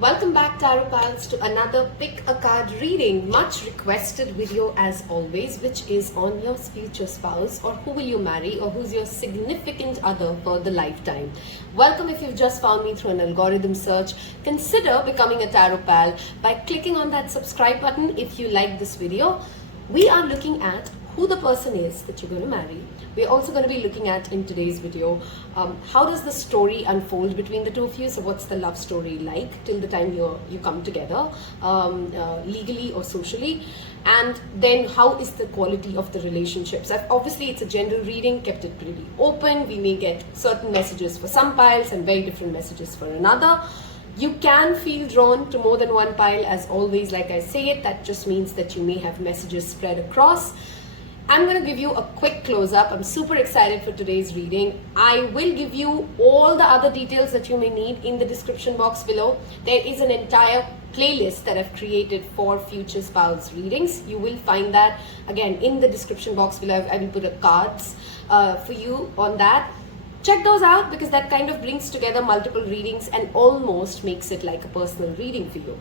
Welcome back, Taropals, to another Pick a Card reading. Much requested video as always, which is on your future spouse, or who will you marry, or who's your significant other for the lifetime. Welcome. If you've just found me through an algorithm search, consider becoming a Taropal by clicking on that subscribe button if you like this video. We are looking at who the person is that you're going to marry. We're also going to be looking at, in today's video, how does the story unfold between the two of you. So what's the love story like till the time you come together, legally or socially, and then how is the quality of the relationships. Obviously it's a general reading, kept it pretty open. We may get certain messages for some piles and very different messages for another. You can feel drawn to more than one pile, as always. Like I say it, that just means that you may have messages spread across. I'm going to give you a quick close-up. I'm super excited for today's reading. I will give you all the other details that you may need in the description box below. There is an entire playlist that I've created for future spouse readings. You will find that, again, in the description box below. I will put a cards for you on that. Check those out, because that kind of brings together multiple readings and almost makes it like a personal reading for you.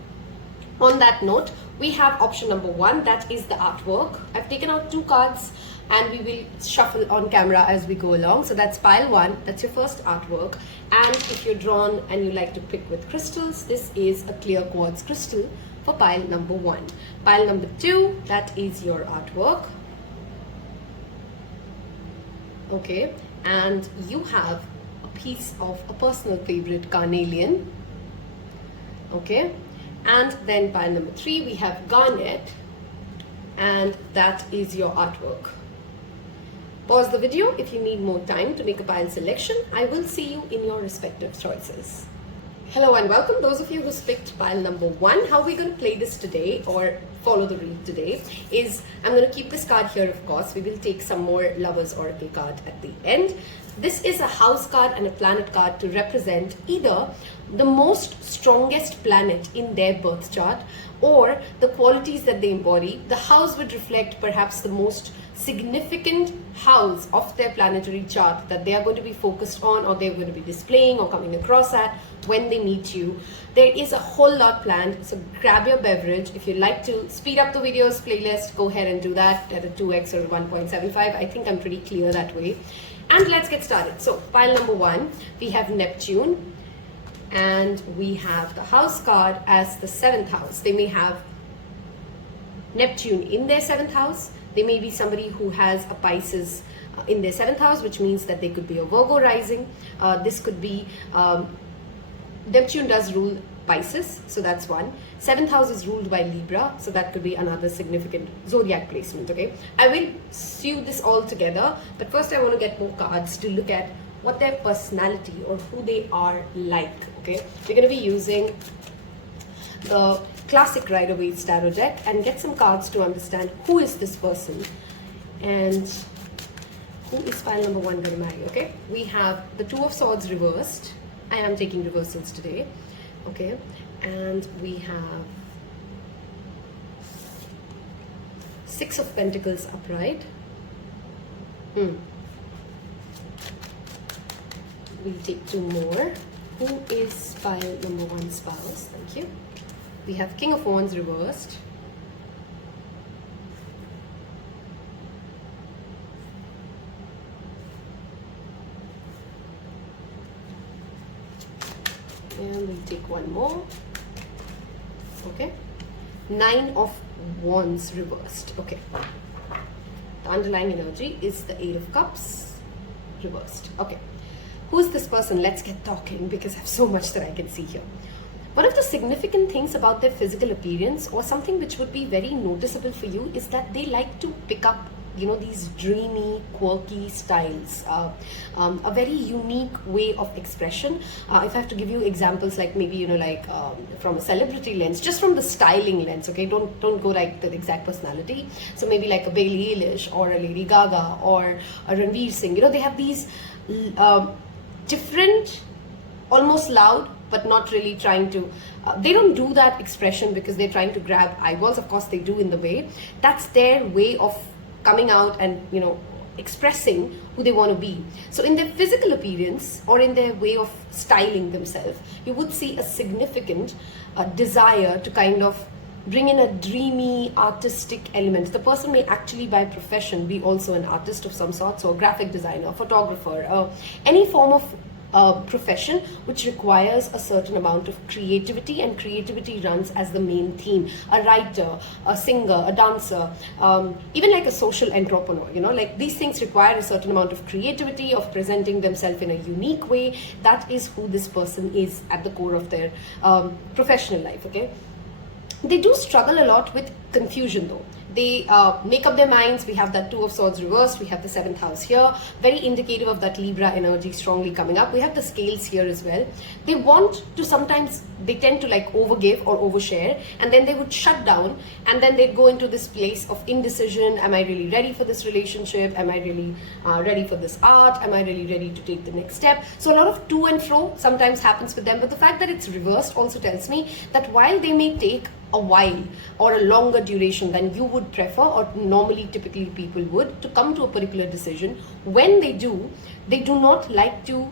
On that note, we have option number one, that is the artwork. I've taken out two cards and we will shuffle on camera as we go along. So that's pile one, that's your first artwork. And if you're drawn and you like to pick with crystals, this is a clear quartz crystal for pile number one. Pile number two, that is your artwork. Okay, and you have a piece of a personal favorite, Carnelian. Okay. And then pile number three, we have Garnet, and that is your artwork. Pause the video if you need more time to make a pile selection. I will see you in your respective choices. Hello and welcome. Those of you who picked pile number one, how we're going to play this today, or follow the read today, is I'm going to keep this card here, of course. We will take some more Lovers Oracle card at the end. This is a house card and a planet card to represent either the most strongest planet in their birth chart or the qualities that they embody. The house would reflect perhaps the most significant house of their planetary chart that they are going to be focused on, or they're going to be displaying or coming across at when they meet you. There is a whole lot planned, so grab your beverage. If you'd like to speed up the videos playlist, go ahead and do that at a 2x or 1.75. I think I'm pretty clear that way. And let's get started. So pile number one, we have Neptune, and we have the house card as the 7th house. They may have Neptune in their 7th house. They may be somebody who has a Pisces in their 7th house, which means that they could be a Virgo rising. This could be, Neptune does rule Pisces, so that's one. 7th house is ruled by Libra, so that could be another significant zodiac placement, okay? I will sew this all together, but first I want to get more cards to look at what their personality or who they are like, okay? We're going to be using the classic Rider-Waite tarot deck and get some cards to understand who is this person and who is pile number one going to marry, okay? We have the Two of Swords reversed. I am taking reversals today, okay? And we have Six of Pentacles upright. We'll take two more. Who is pile number one spouse? Thank you. We have King of Wands reversed. And we'll take one more. Okay. Nine of Wands reversed. Okay. The underlying energy is the Eight of Cups reversed. Okay. Who's this person? Let's get talking, because I have so much that I can see here. One of the significant things about their physical appearance, or something which would be very noticeable for you, is that they like to pick up, you know, these dreamy, quirky styles, a very unique way of expression. If I have to give you examples, like maybe, you know, like from a celebrity lens, just from the styling lens, okay, don't go like the exact personality. So maybe like a Billie Eilish or a Lady Gaga or a Ranveer Singh, you know, they have these different, almost loud, but not really trying to, they don't do that expression because they're trying to grab eyeballs. Of course they do in the way. That's their way of coming out and, you know, expressing who they want to be. So in their physical appearance or in their way of styling themselves, you would see a significant desire to kind of bring in a dreamy artistic element. The person may actually by profession be also an artist of some sort, so a graphic designer, photographer, any form of profession which requires a certain amount of creativity, and creativity runs as the main theme. A writer, a singer, a dancer, even like a social entrepreneur, like these things require a certain amount of creativity, of presenting themselves in a unique way. That is who this person is at the core of their professional life, okay? They do struggle a lot with confusion though. They make up their minds. We have that Two of Swords reversed. We have the 7th house here, very indicative of that Libra energy strongly coming up. We have the scales here as well. They want to sometimes, they tend to like overgive or overshare, and then they would shut down, and then they'd go into this place of indecision. Am I really ready for this relationship? Am I really ready for this art? Am I really ready to take the next step? So a lot of to and fro sometimes happens with them, but the fact that it's reversed also tells me that while they may take a while or a longer duration than you would prefer, or normally typically people would, to come to a particular decision, when they do not like to,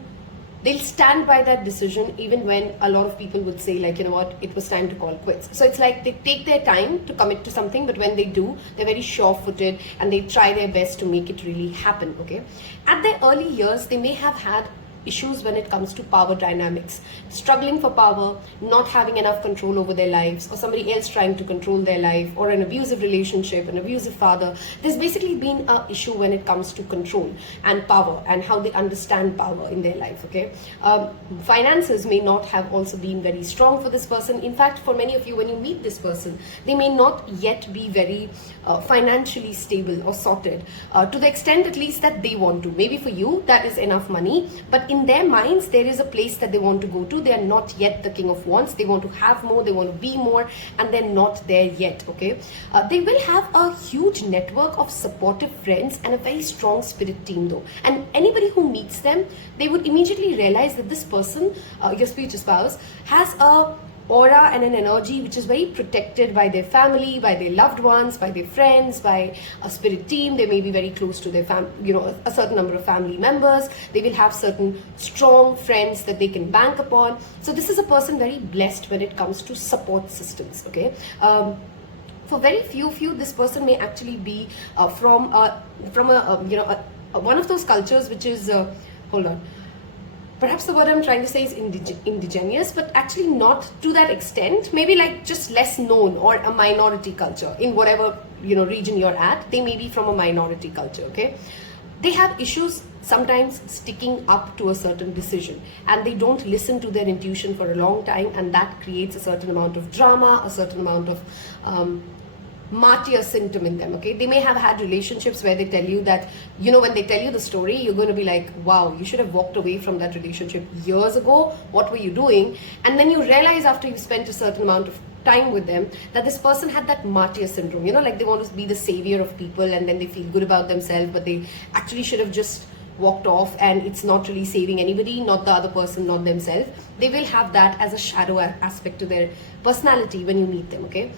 they'll stand by that decision even when a lot of people would say like, you know what, it was time to call quits. So it's like they take their time to commit to something, but when they do, they're very sure-footed and they try their best to make it really happen, okay? At their early years, they may have had issues when it comes to power dynamics, struggling for power, not having enough control over their lives, or somebody else trying to control their life, or an abusive relationship, an abusive father. There's basically been an issue when it comes to control and power and how they understand power in their life, okay? Finances may not have also been very strong for this person. In fact, for many of you, when you meet this person, they may not yet be very financially stable or sorted, to the extent at least that they want to. Maybe for you, that is enough money, but in their minds, there is a place that they want to go to. They are not yet the King of Wands. They want to have more, they want to be more, and they're not there yet, okay? They will have a huge network of supportive friends and a very strong spirit team though. And anybody who meets them, they would immediately realize that this person, your spiritual spouse, has a aura and an energy which is very protected by their family, by their loved ones, by their friends, by a spirit team. They may be very close to their a certain number of family members. They will have certain strong friends that they can bank upon. So this is a person very blessed when it comes to support systems, okay? For very few of you, this person may actually be from one of those cultures which is perhaps the word I'm trying to say is indigenous, but actually not to that extent. Maybe like just less known, or a minority culture in whatever region you're at. They may be from a minority culture, okay? They have issues sometimes sticking up to a certain decision, and they don't listen to their intuition for a long time, and that creates a certain amount of drama, a certain amount of martyr symptom in them, okay? They may have had relationships where they tell you that, when they tell you the story, you're going to be like, wow, you should have walked away from that relationship years ago. What were you doing? And then you realize after you've spent a certain amount of time with them that this person had that martyr syndrome, like they want to be the savior of people, and then they feel good about themselves, but they actually should have just walked off, and it's not really saving anybody, not the other person, not themselves. They will have that as a shadow aspect to their personality when you meet them, okay?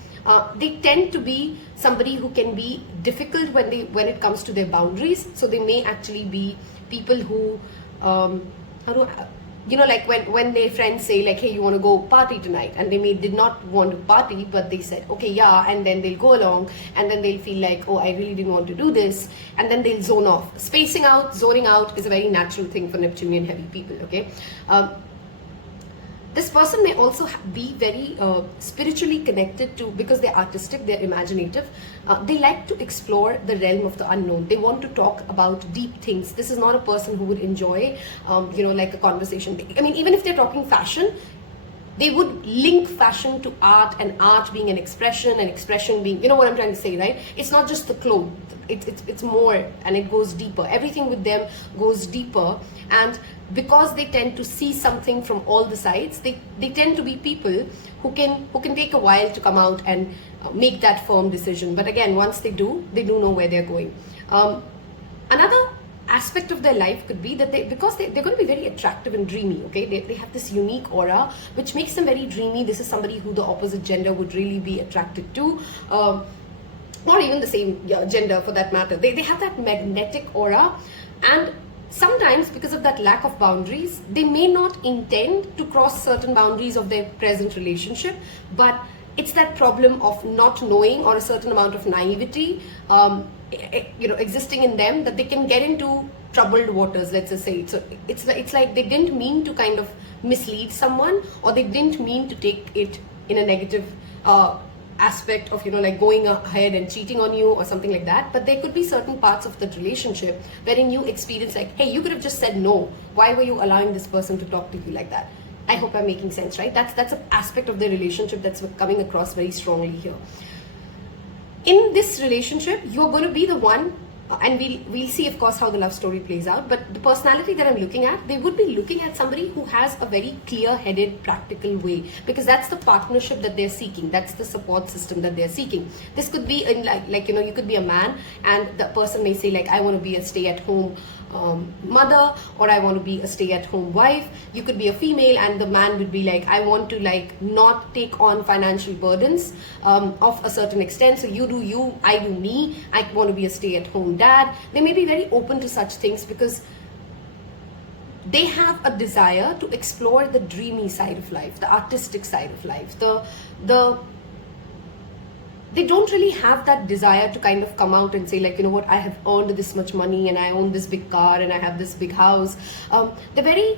They tend to be somebody who can be difficult when it comes to their boundaries. So they may actually be people who, like when their friends say like, hey, you want to go party tonight, and they did not want to party, but they said, okay, yeah, and then they'll go along, and then they'll feel like, oh, I really didn't want to do this, and then they'll zone off. Spacing out, zoning out is a very natural thing for Neptunian heavy people, okay? This person may also be very spiritually connected to, because they're artistic, they're imaginative. They like to explore the realm of the unknown. They want to talk about deep things. This is not a person who would enjoy, like a conversation. I mean, even if they're talking fashion, they would link fashion to art, and art being an expression, and expression being, you know what I'm trying to say, right? It's not just the clothes. It's more, and it goes deeper. Everything with them goes deeper, and because they tend to see something from all the sides, they tend to be people who can take a while to come out and make that firm decision. But again, once they do know where they're going. Another aspect of their life could be that because they're going to be very attractive and dreamy, okay? They have this unique aura which makes them very dreamy. This is somebody who the opposite gender would really be attracted to. or even the same gender for that matter, they have that magnetic aura, and sometimes because of that lack of boundaries, they may not intend to cross certain boundaries of their present relationship, but it's that problem of not knowing, or a certain amount of naivety existing in them, that they can get into troubled waters, let's just say. So it's like they didn't mean to kind of mislead someone, or they didn't mean to take it in a negative aspect of like going ahead and cheating on you or something like that. But there could be certain parts of the relationship wherein you experience like, hey, you could have just said no. Why were you allowing this person to talk to you like that? I hope I'm making sense, right? That's an aspect of the relationship that's coming across very strongly here. In this relationship, you're going to be the one, and we'll see, of course, how the love story plays out. But the personality that I'm looking at, they would be looking at somebody who has a very clear-headed, practical way, because that's the partnership that they're seeking. That's the support system that they're seeking. This could be in you could be a man, and the person may say like, I want to be a stay-at-home mother, or I want to be a stay-at-home wife. You could be a female, and the man would be like, I want to not take on financial burdens of a certain extent. So you do you, I do me. I want to be a stay-at-home dad. They may be very open to such things because they have a desire to explore the dreamy side of life, the artistic side of life, they don't really have that desire to kind of come out and say like, what, I have earned this much money, and I own this big car, and I have this big house. They're very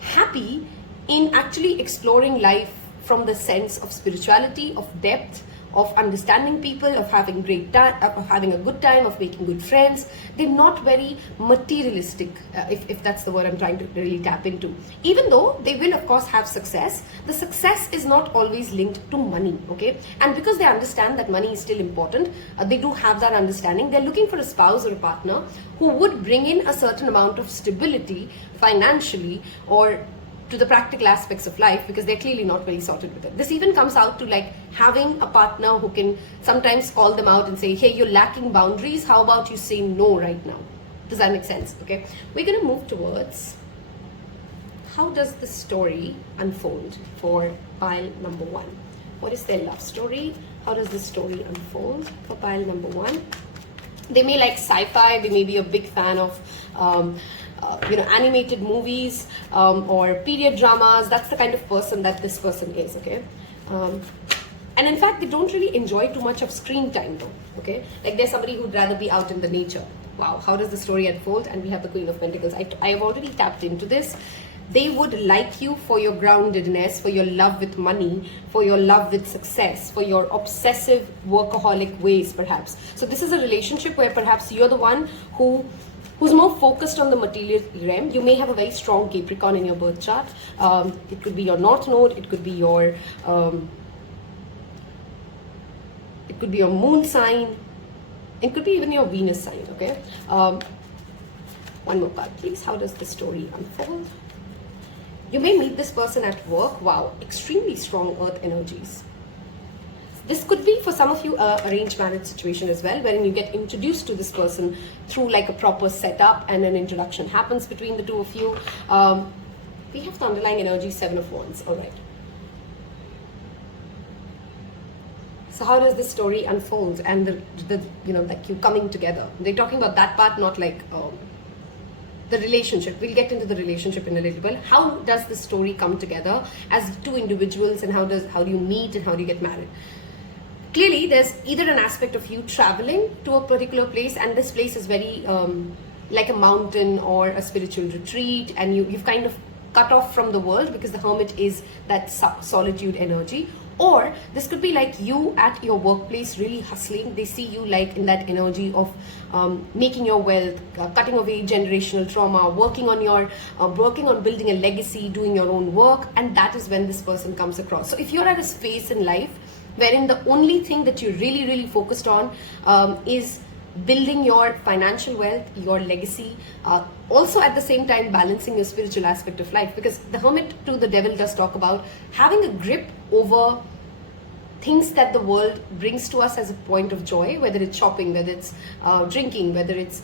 happy in actually exploring life from the sense of spirituality, of depth, of understanding people, of having great time, of having a good time, of making good friends. They're not very materialistic, if that's the word I'm trying to really tap into. Even though they will, of course, have success, the success is not always linked to money, okay? And because they understand that money is still important, they do have that understanding. They're looking for a spouse or a partner who would bring in a certain amount of stability financially, or to the practical aspects of life, because they're clearly not very sorted with it. This even comes out to like having a partner who can sometimes call them out and say, hey, you're lacking boundaries. How about you say no right now? Does that make sense? Okay. We're going to move towards how does the story unfold for pile number 1. What is their love story? How does the story unfold for pile number 1? They may like sci-fi. They may be a big fan of animated movies or period dramas. That's the kind of person that this person is, okay? And in fact, they don't really enjoy too much of screen time though, okay? Like there's somebody who'd rather be out in the nature. Wow, how does the story unfold? And we have the Queen of Pentacles. I have already tapped into this. They would like you for your groundedness, for your love with money, for your love with success, for your obsessive workaholic ways perhaps. So this is a relationship where perhaps you're the one who's more focused on the material realm. You may have a very strong Capricorn in your birth chart. It could be your North Node. It could be your moon sign. It could be even your Venus sign. Okay. One more card, please. How does the story unfold? You may meet this person at work. Wow, extremely strong Earth energies. This could be for some of you arranged marriage situation as well, wherein you get introduced to this person through like a proper setup, and an introduction happens between the two of you. We have the underlying energy 7 of Wands. All right. So how does this story unfold, and like you coming together? They're talking about that part, not like the relationship. We'll get into the relationship in a little bit. How does the story come together as two individuals, and how do you meet, and how do you get married? Clearly, there's either an aspect of you traveling to a particular place, and this place is very like a mountain or a spiritual retreat, and you've kind of cut off from the world, because the Hermit is that solitude energy. Or this could be like you at your workplace really hustling. They see you like in that energy of making your wealth, cutting away generational trauma, working on building a legacy, doing your own work, and that is when this person comes across. So if you're at a space in life wherein the only thing that you're really focused on is building your financial wealth, your legacy, also at the same time balancing your spiritual aspect of life, because the Hermit to the Devil does talk about having a grip over things that the world brings to us as a point of joy, whether it's shopping, whether it's drinking, whether it's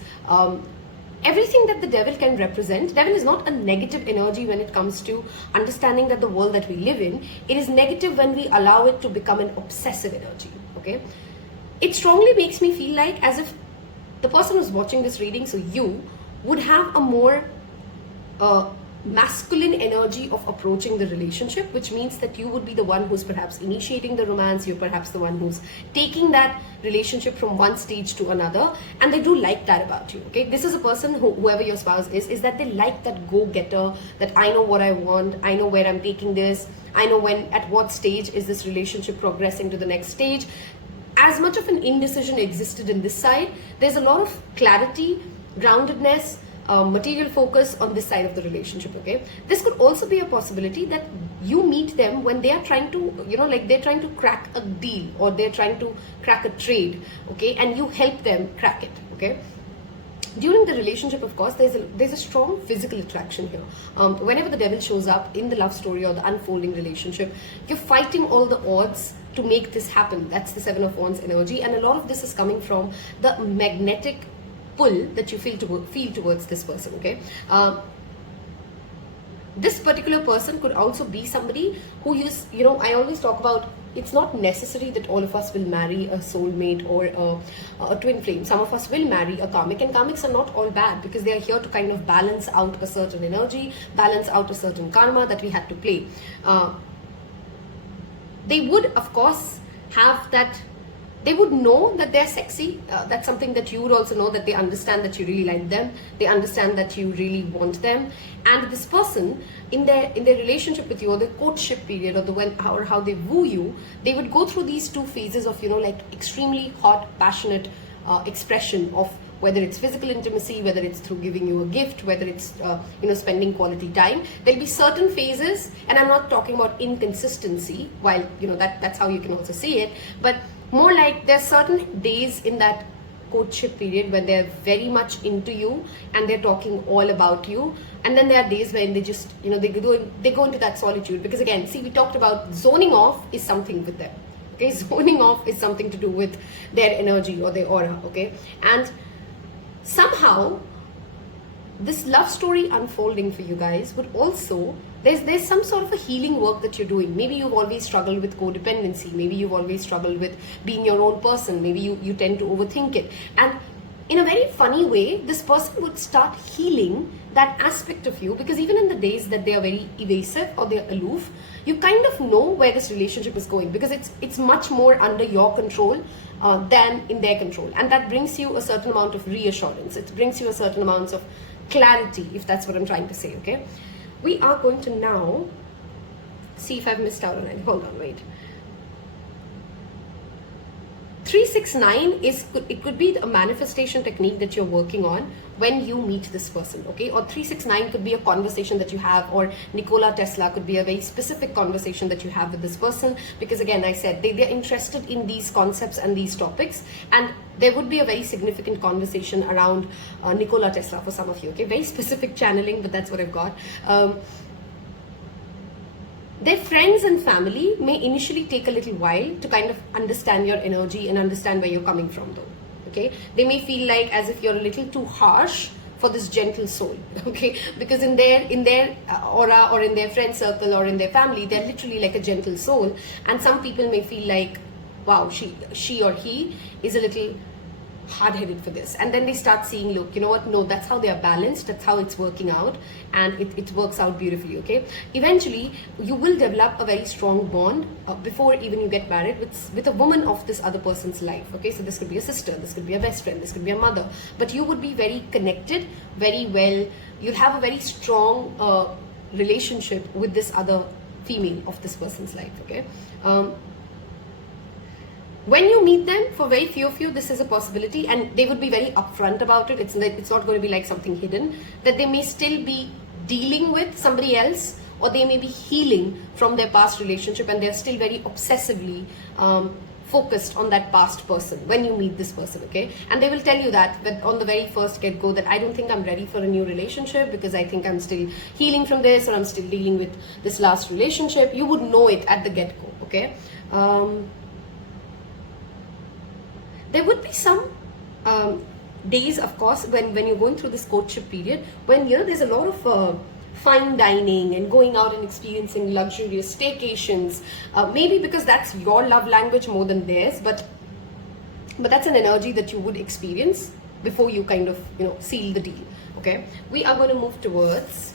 everything that the devil can represent. Devil is not a negative energy when it comes to understanding that the world that we live in. It is negative when we allow it to become an obsessive energy, okay? it strongly makes me feel like as if the person who's watching this reading, so you, would have a more masculine energy of approaching the relationship, which means that you would be the one who's perhaps initiating the romance, you're perhaps the one who's taking that relationship from one stage to another, and they do like that about you. Okay, this is a person who, whoever your spouse is that they like that go-getter, that I know what I want, I know where I'm taking this, I know when, at what stage is this relationship progressing to the next stage. As much of an indecision existed in this side, there's a lot of clarity, groundedness, material focus on this side of the relationship. Okay, this could also be a possibility that you meet them when they are trying to, like they're trying to crack a deal or they're trying to crack a trade. Okay, and you help them crack it. Okay, during the relationship, of course, there's a strong physical attraction here. Whenever the devil shows up in the love story or the unfolding relationship, you're fighting all the odds to make this happen. That's the Seven of Wands energy, and a lot of this is coming from the magnetic pull that you feel towards this person. Okay, this particular person could also be somebody who is, I always talk about, it's not necessary that all of us will marry a soulmate or a twin flame. Some of us will marry a karmic, and karmics are not all bad because they are here to kind of balance out a certain energy, balance out a certain karma that we had to play. They would, of course, have that. They would know that they're sexy. That's something that you would also know, that they understand that you really like them. They understand that you really want them. And this person, in their relationship with you, or the courtship period, or how they woo you, they would go through these two phases of, like extremely hot, passionate expression of whether it's physical intimacy, whether it's through giving you a gift, whether it's spending quality time. There'll be certain phases, and I'm not talking about inconsistency, while that's how you can also see it, but more like there's certain days in that courtship period when they're very much into you and they're talking all about you, and then there are days when they just they go into that solitude, because again, see, we talked about zoning off is something with them. Okay, zoning off is something to do with their energy or their aura. Okay, and somehow this love story unfolding for you guys would also, there's some sort of a healing work that you're doing. Maybe you've always struggled with codependency, maybe you've always struggled with being your own person, maybe you tend to overthink it, and in a very funny way this person would start healing that aspect of you, because even in the days that they are very evasive or they're aloof, you kind of know where this relationship is going, because it's much more under your control than in their control, and that brings you a certain amount of reassurance. It brings you a certain amount of clarity, if that's what I'm trying to say. Okay, we are going to now see if I've missed out on anything. Hold on, wait. 369 it could be a manifestation technique that you're working on when you meet this person. Okay, or 369 could be a conversation that you have, or Nikola Tesla could be a very specific conversation that you have with this person, because again, I said they're interested in these concepts and these topics, and there would be a very significant conversation around Nikola Tesla for some of you. Okay, very specific channeling, but that's what I've got. Their friends and family may initially take a little while to kind of understand your energy and understand where you're coming from, though. Okay, they may feel like as if you're a little too harsh for this gentle soul. Okay, because in their aura or in their friend circle or in their family, they're literally like a gentle soul, and some people may feel like, wow, she or he is a little hard-headed for this, and then they start seeing, look, you know what, no, that's how they are balanced, that's how it's working out, and it works out beautifully. Okay, eventually you will develop a very strong bond before even you get married with a woman of this other person's life. Okay, so this could be a sister, this could be a best friend, this could be a mother, but you would be very connected, very well, you'll have a very strong relationship with this other female of this person's life. Okay, when you meet them, for very few of you, this is a possibility, and they would be very upfront about it. It's not going to be like something hidden, that they may still be dealing with somebody else, or they may be healing from their past relationship, and they're still very obsessively focused on that past person when you meet this person. Okay, and they will tell you that on the very first get-go, that I don't think I'm ready for a new relationship because I think I'm still healing from this, or I'm still dealing with this last relationship. You would know it at the get-go. Okay, there would be some days, of course, when you're going through this courtship period, when there's a lot of fine dining and going out and experiencing luxurious staycations, maybe because that's your love language more than theirs, but but that's an energy that you would experience before you kind of, seal the deal. Okay, we are going to move towards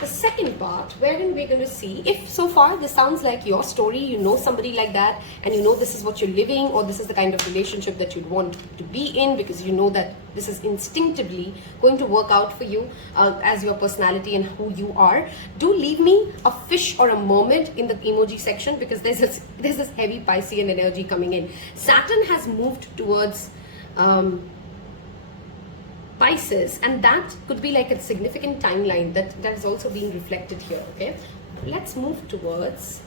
the second part, wherein we're going to see if so far this sounds like your story, you know somebody like that, and you know this is what you're living, or this is the kind of relationship that you'd want to be in, because you know that this is instinctively going to work out for you as your personality and who you are. Do leave me a fish or a mermaid in the emoji section, because there's this heavy Piscean energy coming in. Saturn has moved towards Pisces, and that could be like a significant timeline that is also being reflected here. Okay, let's move towards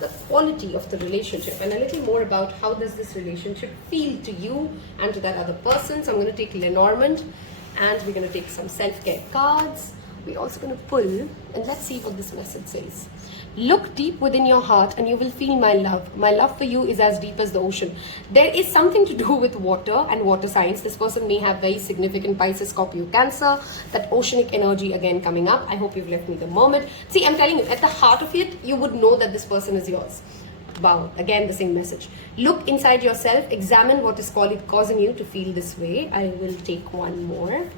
the quality of the relationship and a little more about how does this relationship feel to you and to that other person. So I'm going to take Lenormand, and we're going to take some self-care cards. We're also going to pull, and let's see what this message says. Look deep within your heart and you will feel my love. My love for you is as deep as the ocean. There is something to do with water and water signs. This person may have very significant Pisces, Scorpio, Cancer. That oceanic energy again coming up. I hope you've left me the mermaid. See, I'm telling you, at the heart of it, you would know that this person is yours. Wow, again the same message. Look inside yourself. Examine what is causing you to feel this way. I will take one more.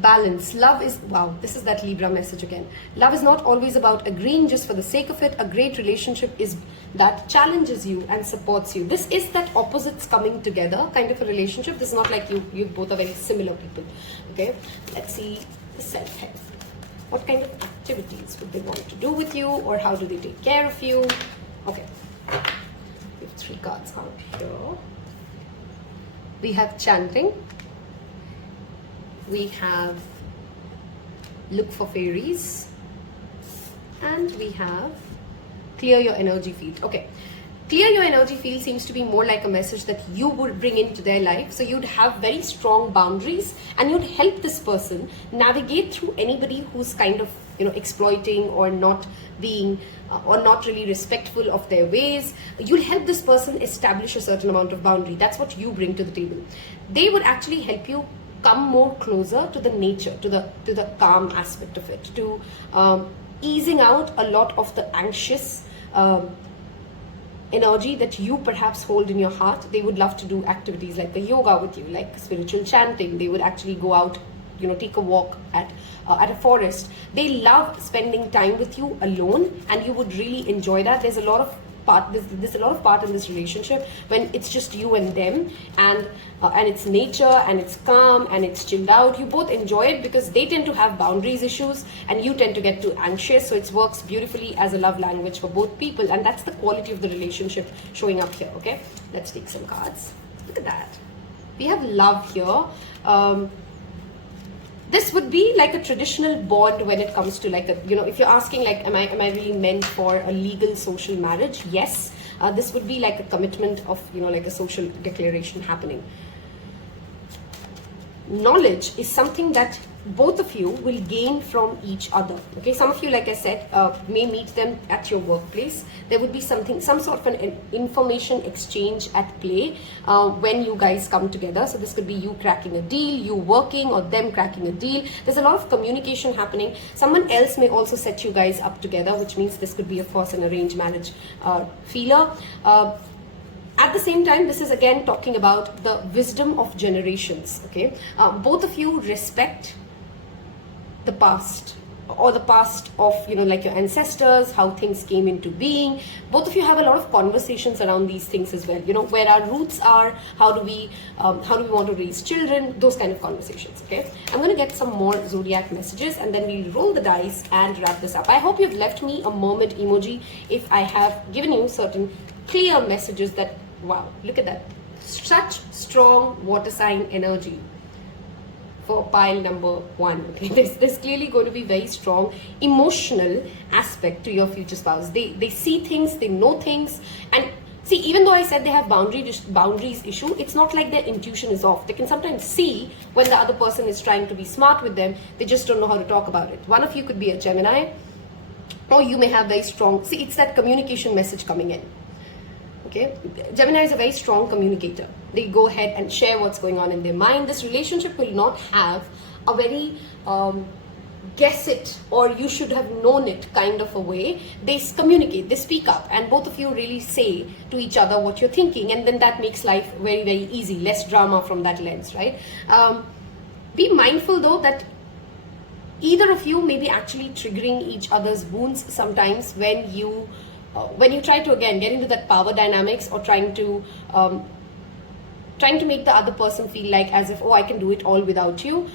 Balance. Love is, wow, this is that Libra message again. Love is not always about agreeing just for the sake of it. A great relationship is that challenges you and supports you. This is that opposites coming together kind of a relationship. This is not like you both are very similar people. Okay, let's see the self-help. What kind of activities would they want to do with you, or how do they take care of you? Okay, we have 3 cards out here. We have chanting. We have look for fairies, and we have clear your energy field. Okay, clear your energy field seems to be more like a message that you would bring into their life. So you'd have very strong boundaries, and you'd help this person navigate through anybody who's kind of exploiting or not being or not really respectful of their ways. You'll help this person establish a certain amount of boundary. That's what you bring to the table. They would actually help you come more closer to the nature, to the calm aspect of it, to easing out a lot of the anxious energy that you perhaps hold in your heart. They would love to do activities like the yoga with you, like spiritual chanting. They would actually go out, take a walk at a forest. They love spending time with you alone, and you would really enjoy that. There's a lot of part in this relationship when it's just you and them, and it's nature, and it's calm, and it's chilled out. You both enjoy it because they tend to have boundaries issues and you tend to get too anxious. So it works beautifully as a love language for both people, and that's the quality of the relationship showing up here. Okay, let's take some cards. Look at that. We have love here. This would be like a traditional bond when it comes to like a, if you're asking like, am I really meant for a legal social marriage? Yes. This would be like a commitment of, like a social declaration happening. Knowledge is something that both of you will gain from each other. Okay, some of you, like I said, may meet them at your workplace. There would be some sort of an information exchange at play when you guys come together. So this could be you cracking a deal, you working, or them cracking a deal. There's a lot of communication happening. Someone else may also set you guys up together, which means this could be, of course, an arranged marriage feeler. At the same time, this is again talking about the wisdom of generations. Okay, both of you respect the past, or the past of like your ancestors, how things came into being. Both of you have a lot of conversations around these things as well. Where our roots are, how do we want to raise children, those kind of conversations. Okay, I'm going to get some more zodiac messages, and then we'll roll the dice and wrap this up. I hope you've left me a mermaid emoji if I have given you certain clear messages that, wow, look at that, such strong water sign energy for pile number 1. Okay, there's clearly going to be very strong emotional aspect to your future spouse. They see things, they know things, and see, even though I said they have boundaries issue, it's not like their intuition is off. They can sometimes see when the other person is trying to be smart with them. They just don't know how to talk about it. One of you could be a Gemini, or you may have very strong, see, it's that communication message coming in. Okay, Gemini is a very strong communicator. They go ahead and share what's going on in their mind. This relationship will not have a very guess it or you should have known it kind of a way. They communicate, they speak up, and both of you really say to each other what you're thinking, and then that makes life very, very easy, less drama from that lens, right? Be mindful though that either of you may be actually triggering each other's wounds sometimes when you try to again get into that power dynamics, or trying to make the other person feel like as if, oh, I can do it all without you.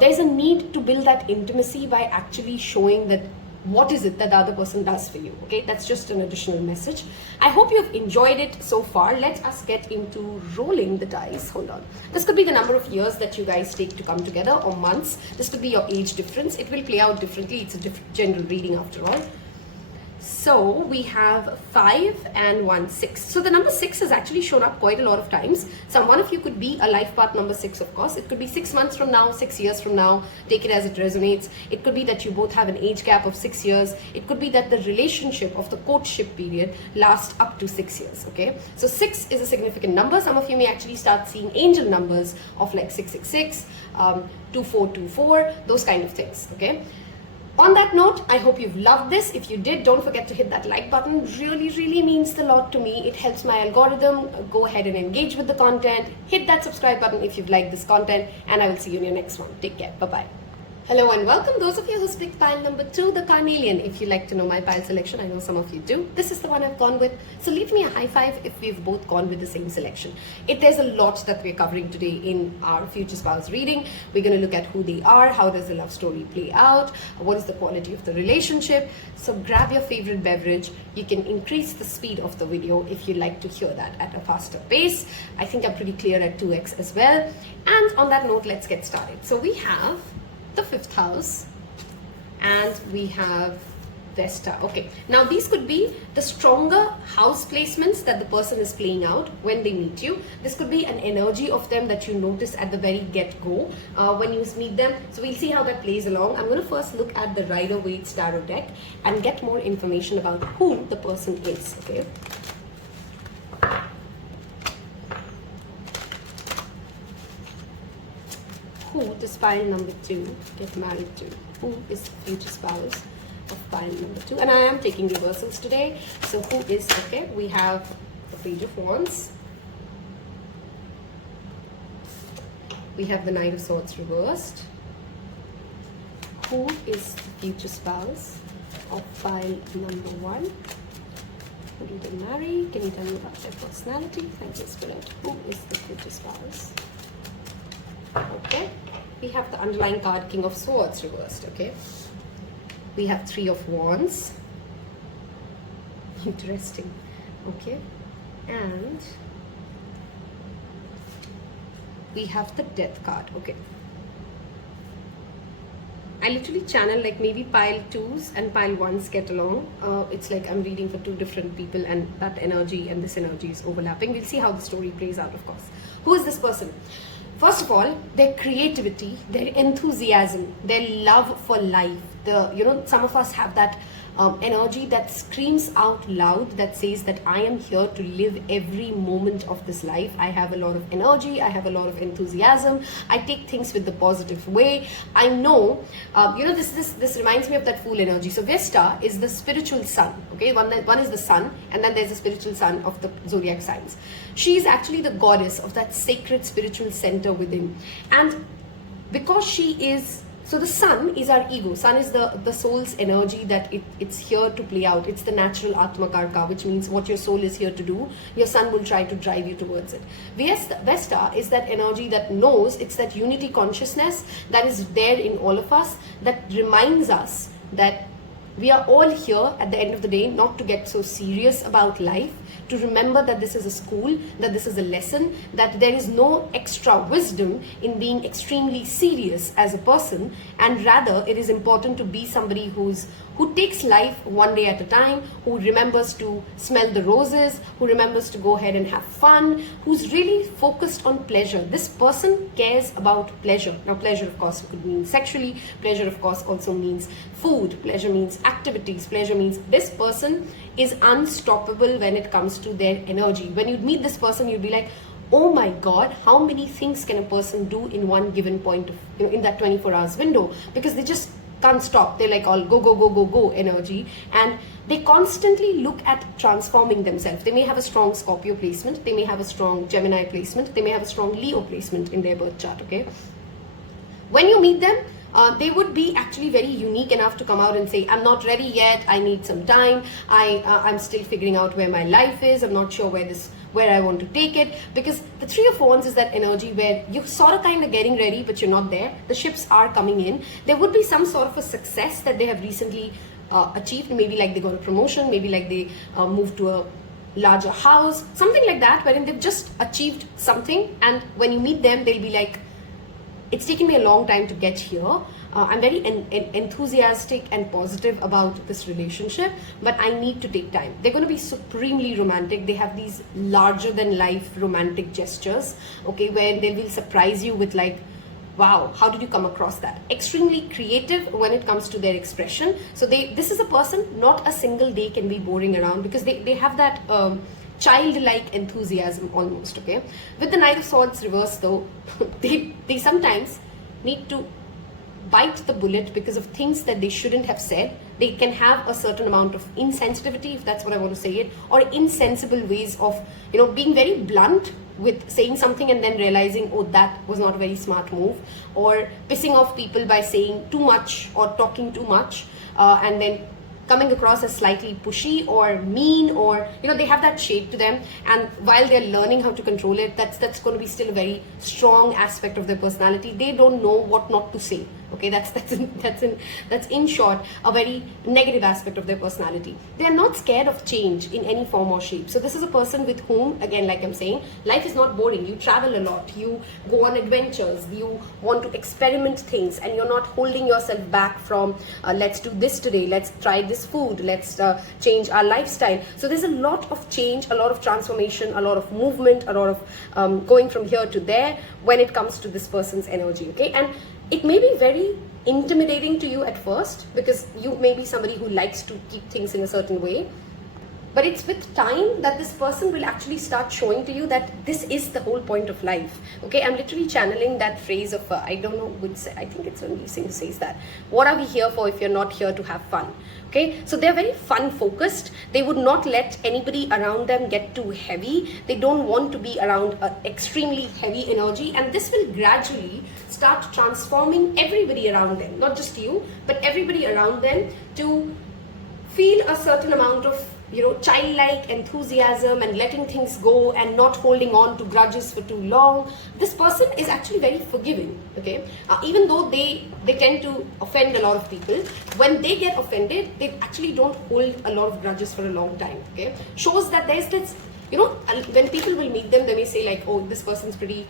There's a need to build that intimacy by actually showing that what is it that the other person does for you, okay? That's just an additional message. I hope you've enjoyed it so far. Let us get into rolling the dice. Hold on. This could be the number of years that you guys take to come together, or months. This could be your age difference. It will play out differently. It's a general reading after all. So we have 5 and 1, 6. So the number 6 has actually shown up quite a lot of times. One of you could be a life path number 6, of course. It could be 6 months from now, 6 years from now. Take it as it resonates. It could be that you both have an age gap of 6 years. It could be that the relationship of the courtship period lasts up to 6 years, okay? So 6 is a significant number. Some of you may actually start seeing angel numbers of like 666, 2424, those kind of things, okay? On that note, I hope you've loved this. If you did, don't forget to hit that like button. Really, really means a lot to me. It helps my algorithm. Go ahead and engage with the content. Hit that subscribe button if you've liked this content, and I will see you in your next one. Take care. Bye-bye. Hello and welcome, those of you who picked pile number 2, the Carnelian. If you like to know my pile selection, I know some of you do. This is the one I've gone with. So leave me a high five if we've both gone with the same selection. There's a lot that we're covering today in our future spouse reading. We're going to look at who they are, how does the love story play out, what is the quality of the relationship. So grab your favorite beverage. You can increase the speed of the video if you like to hear that at a faster pace. I think I'm pretty clear at 2x as well. And on that note, let's get started. So we have the 5th house, and we have Vesta. Okay, now these could be the stronger house placements that the person is playing out when they meet you. This could be an energy of them that you notice at the very get-go when you meet them. So we'll see how that plays along. I'm going to first look at the Rider-Waite Tarot deck and get more information about who the person is, okay? Who does pile number 2 get married to? Who is the future spouse of pile number 2? And I am taking reversals today. So who is, okay, we have the Page of Wands. We have the Knight of Swords reversed. Who is the future spouse of pile number 1? Who do they marry? Can you tell me about their personality? Thank you, Spirit. Who is the future spouse? Okay, we have the underlying card King of Swords reversed, okay? We have 3 of Wands. Interesting, okay? And we have the Death card, okay? I literally channel like maybe pile 2s and pile 1s get along. It's like I'm reading for 2 different people, and that energy and this energy is overlapping. We'll see how the story plays out, of course. Who is this person? First of all, their creativity, their enthusiasm, their love for life. Some of us have that energy that screams out loud, that says that I am here to live every moment of this life. I have a lot of energy, I have a lot of enthusiasm, I take things with the positive way. I know, this reminds me of that Fool energy. So Vesta is the spiritual sun, okay? One is the sun, and then there's the spiritual sun of the zodiac signs. She is actually the goddess of that sacred spiritual center within. And because she is, so the sun is our ego. Sun is the soul's energy that it's here to play out. It's the natural Atma Karka, which means what your soul is here to do, your sun will try to drive you towards it. Vesta is that energy that knows, it's that unity consciousness that is there in all of us, that reminds us that we are all here at the end of the day not to get so serious about life, to remember that this is a school, that this is a lesson, that there is no extra wisdom in being extremely serious as a person, and rather it is important to be somebody who takes life one day at a time, who remembers to smell the roses, who remembers to go ahead and have fun, who's really focused on pleasure. This person cares about pleasure. Now, pleasure, of course, could mean sexually. Pleasure, of course, also means food. Pleasure means activities. Pleasure means this person is unstoppable when it comes to their energy. When you meet this person, you'd be like, oh my God, how many things can a person do in one given point of, in that 24 hours window? Because can't stop. They're like all go, go, go, go, go energy. And they constantly look at transforming themselves. They may have a strong Scorpio placement. They may have a strong Gemini placement. They may have a strong Leo placement in their birth chart, okay? When you meet them, they would be actually very unique enough to come out and say, I'm not ready yet, I need some time, I'm still figuring out where my life is, I'm not sure where I want to take it. Because the Three of Wands is that energy where you're sort of kind of getting ready, but you're not there. The ships are coming in. There would be some sort of a success that they have recently achieved. Maybe like they got a promotion, maybe like they moved to a larger house, something like that, wherein they've just achieved something. And when you meet them, they'll be like, it's taken me a long time to get here. I'm very enthusiastic and positive about this relationship, but I need to take time. They're going to be supremely romantic. They have these larger than life romantic gestures, okay, where they will surprise you with like, wow, how did you come across that? Extremely creative when it comes to their expression. So this is a person, not a single day can be boring around, because they have that childlike enthusiasm almost, okay? With the Knight of Swords reverse though, they sometimes need to bite the bullet because of things that they shouldn't have said. They can have a certain amount of insensitivity, if that's what I want to say it, or insensible ways of, being very blunt with saying something and then realizing, oh, that was not a very smart move, or pissing off people by saying too much or talking too much, and then coming across as slightly pushy or mean, or they have that shade to them. And while they're learning how to control it, that's going to be still a very strong aspect of their personality. They don't know what not to say. Okay, that's in short a very negative aspect of their personality. They are not scared of change in any form or shape. So this is a person with whom, again, like I'm saying, life is not boring. You travel a lot, you go on adventures, you want to experiment things, and you're not holding yourself back from let's do this today, let's try this food, let's change our lifestyle. So there's a lot of change, a lot of transformation, a lot of movement, a lot of going from here to there when it comes to this person's energy, okay? And it may be very intimidating to you at first, because you may be somebody who likes to keep things in a certain way. But it's with time that this person will actually start showing to you that this is the whole point of life. Okay, I'm literally channeling that phrase of, I don't know, I think it's only Singh who says that. What are we here for if you're not here to have fun? Okay, so they're very fun focused. They would not let anybody around them get too heavy. They don't want to be around extremely heavy energy, and this will gradually start transforming everybody around them, not just you, but everybody around them, to feel a certain amount of childlike enthusiasm and letting things go and not holding on to grudges for too long. This person is actually very forgiving, okay? Even though they tend to offend a lot of people, when they get offended, they actually don't hold a lot of grudges for a long time, okay? Shows that there's this, when people will meet them, they may say like, oh, this person's pretty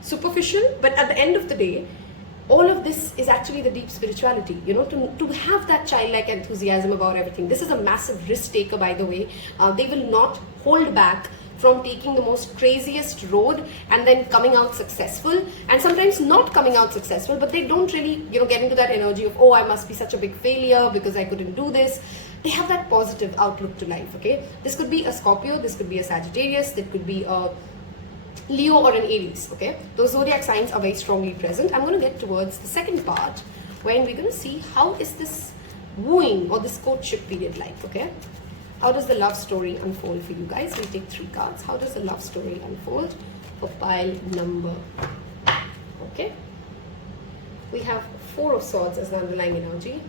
superficial, but at the end of the day, all of this is actually the deep spirituality, to have that childlike enthusiasm about everything. This is a massive risk taker, by the way. They will not hold back from taking the most craziest road and then coming out successful, and sometimes not coming out successful, but they don't really, get into that energy of, oh, I must be such a big failure because I couldn't do this. They have that positive outlook to life, okay? This could be a Scorpio, this could be a Sagittarius, it could be a Leo or an Aries, okay? Those zodiac signs are very strongly present. I'm going to get towards the second part when we're going to see how is this wooing or this courtship period like, okay? How does the love story unfold for you guys? We'll take 3 cards. How does the love story unfold for pile number, okay? We have 4 of Swords as the underlying energy.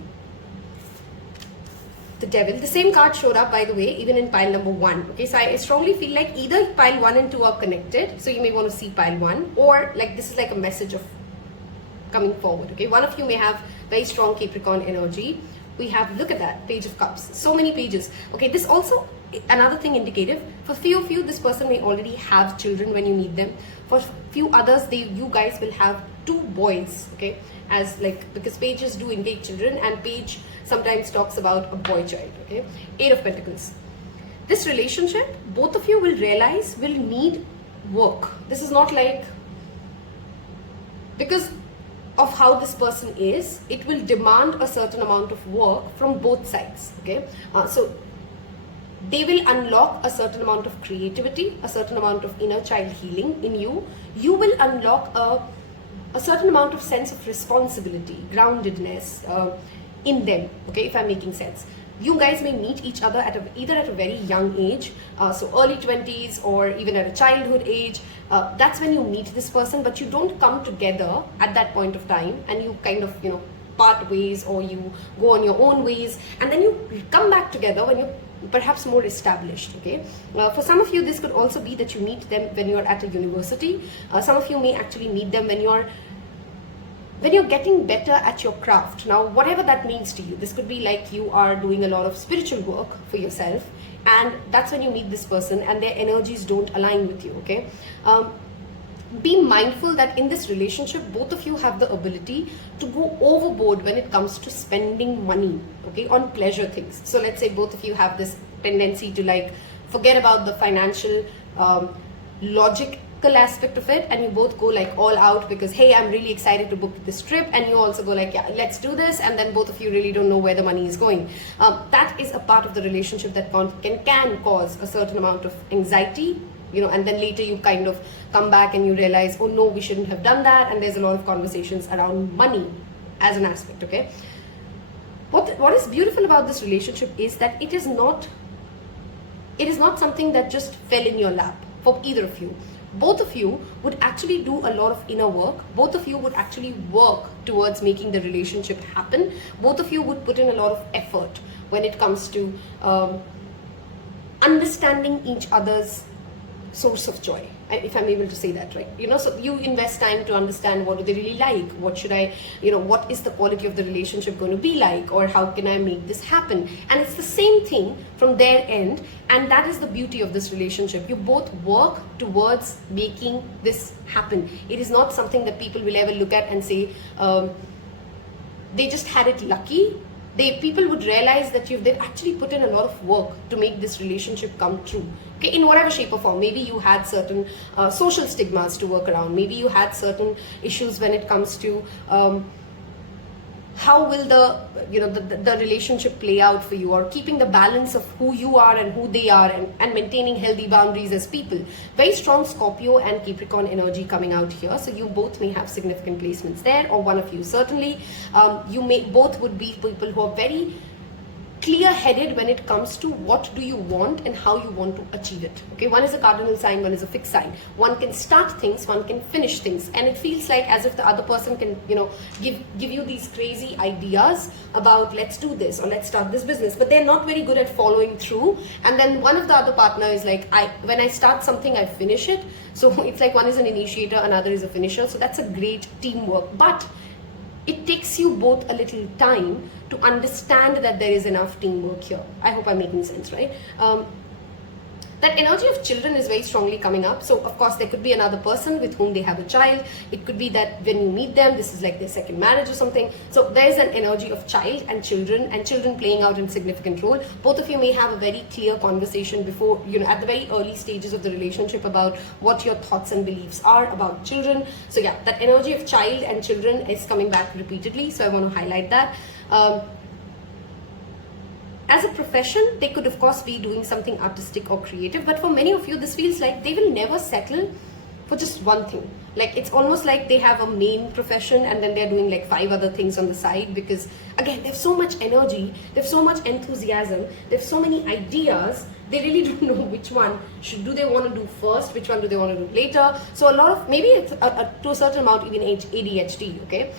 The Devil. The same card showed up, by the way, even in pile number 1. Okay, so I strongly feel like either pile 1 and 2 are connected. So you may want to see pile 1, or like this is like a message of coming forward. Okay, one of you may have very strong Capricorn energy. We have, look at that, Page of Cups. So many pages. Okay, this also another thing indicative. For few of you, this person may already have children when you meet them. For few others, you guys will have 2 boys. Okay, as like, because pages do indicate children, and page sometimes talks about a boy child, okay? 8 of Pentacles. This relationship, both of you will realize, will need work. This is not like, because of how this person is, it will demand a certain amount of work from both sides, okay? So they will unlock a certain amount of creativity, a certain amount of inner child healing in you. You will unlock a a certain amount of sense of responsibility, groundedness in them, okay, if I'm making sense. You guys may meet each other at either at a very young age, so early 20s or even at a childhood age. That's when you meet this person, but you don't come together at that point of time, and you kind of, part ways, or you go on your own ways, and then you come back together when you're perhaps more established, okay? For some of you, this could also be that you meet them when you're at a university. Some of you may actually meet them when you're getting better at your craft. Now, whatever that means to you, this could be like you are doing a lot of spiritual work for yourself, and that's when you meet this person and their energies don't align with you, okay? Be mindful that in this relationship, both of you have the ability to go overboard when it comes to spending money, okay, on pleasure things. So let's say both of you have this tendency to like forget about the financial logical aspect of it, and you both go like all out because, hey, I'm really excited to book this trip, and you also go like, yeah, let's do this, and then both of you really don't know where the money is going. That is a part of the relationship that can cause a certain amount of anxiety, and then later you kind of come back and you realize, oh no, we shouldn't have done that, and there's a lot of conversations around money as an aspect, okay? What is beautiful about this relationship is that it is not something that just fell in your lap for either of you. Both of you would actually do a lot of inner work. Both of you would actually work towards making the relationship happen. Both of you would put in a lot of effort when it comes to understanding each other's source of joy, if I'm able to say that right. So you invest time to understand what do they really like, what should I, what is the quality of the relationship going to be like, or how can I make this happen. And it's the same thing from their end, and that is the beauty of this relationship. You both work towards making this happen. It is not something that people will ever look at and say they just had it lucky. People would realize that they've actually put in a lot of work to make this relationship come true, okay, in whatever shape or form. Maybe you had certain social stigmas to work around. Maybe you had certain issues when it comes to how will the relationship play out for you, or keeping the balance of who you are and who they are, and maintaining healthy boundaries as people. Very strong Scorpio and Capricorn energy coming out here, so you both may have significant placements there, or one of you certainly. Both would be people who are very clear-headed when it comes to what do you want and how you want to achieve it, okay? One is a cardinal sign, one is a fixed sign. One can start things, one can finish things, and it feels like as if the other person can, give you these crazy ideas about let's do this or let's start this business, but they're not very good at following through. And then one of the other partner is like, when I start something, I finish it. So it's like one is an initiator, another is a finisher. So that's a great teamwork, but it takes you both a little time to understand that there is enough teamwork here. I hope I'm making sense, right? That energy of children is very strongly coming up. So of course there could be another person with whom they have a child. It could be that when you meet them, this is like their second marriage or something. So there's an energy of child and children playing out in significant role. Both of you may have a very clear conversation before, at the very early stages of the relationship about what your thoughts and beliefs are about children. So yeah, that energy of child and children is coming back repeatedly. So I want to highlight that. As a profession, they could of course be doing something artistic or creative, but for many of you, this feels like they will never settle for just one thing. Like it's almost like they have a main profession and then they're doing like 5 other things on the side, because again, they have so much energy, they have so much enthusiasm, they have so many ideas, they really don't know which one do they want to do first, which one do they want to do later. So a lot of, maybe it's to a certain amount even ADHD, okay?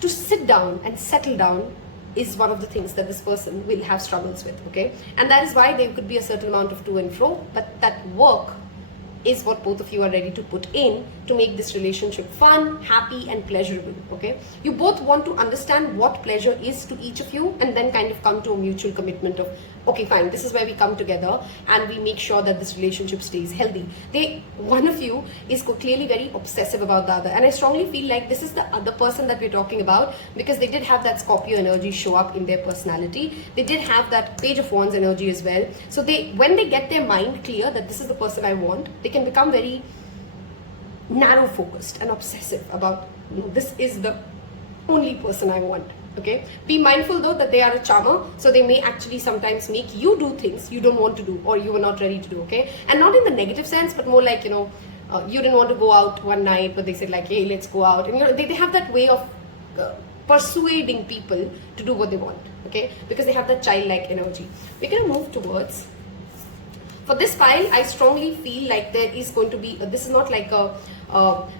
To sit down and settle down is one of the things that this person will have struggles with, okay? And that is why there could be a certain amount of to and fro, but that work is what both of you are ready to put in to make this relationship fun, happy, and pleasurable, okay? You both want to understand what pleasure is to each of you, and then kind of come to a mutual commitment of, okay, fine, this is where we come together and we make sure that this relationship stays healthy. One of you is clearly very obsessive about the other, and I strongly feel like this is the other person that we're talking about, because they did have that Scorpio energy show up in their personality. They did have that Page of Wands energy as well. So when they get their mind clear that this is the person I want, they can become very narrow focused and obsessive about, this is the only person I want, okay? Be mindful though that they are a charmer, so they may actually sometimes make you do things you don't want to do or you are not ready to do, okay? And not in the negative sense, but more like, you didn't want to go out one night, but they said like, hey, let's go out. And they have that way of persuading people to do what they want, okay? Because they have that childlike energy. We're going to move towards, for this pile, I strongly feel like there is going to be, this is not like a,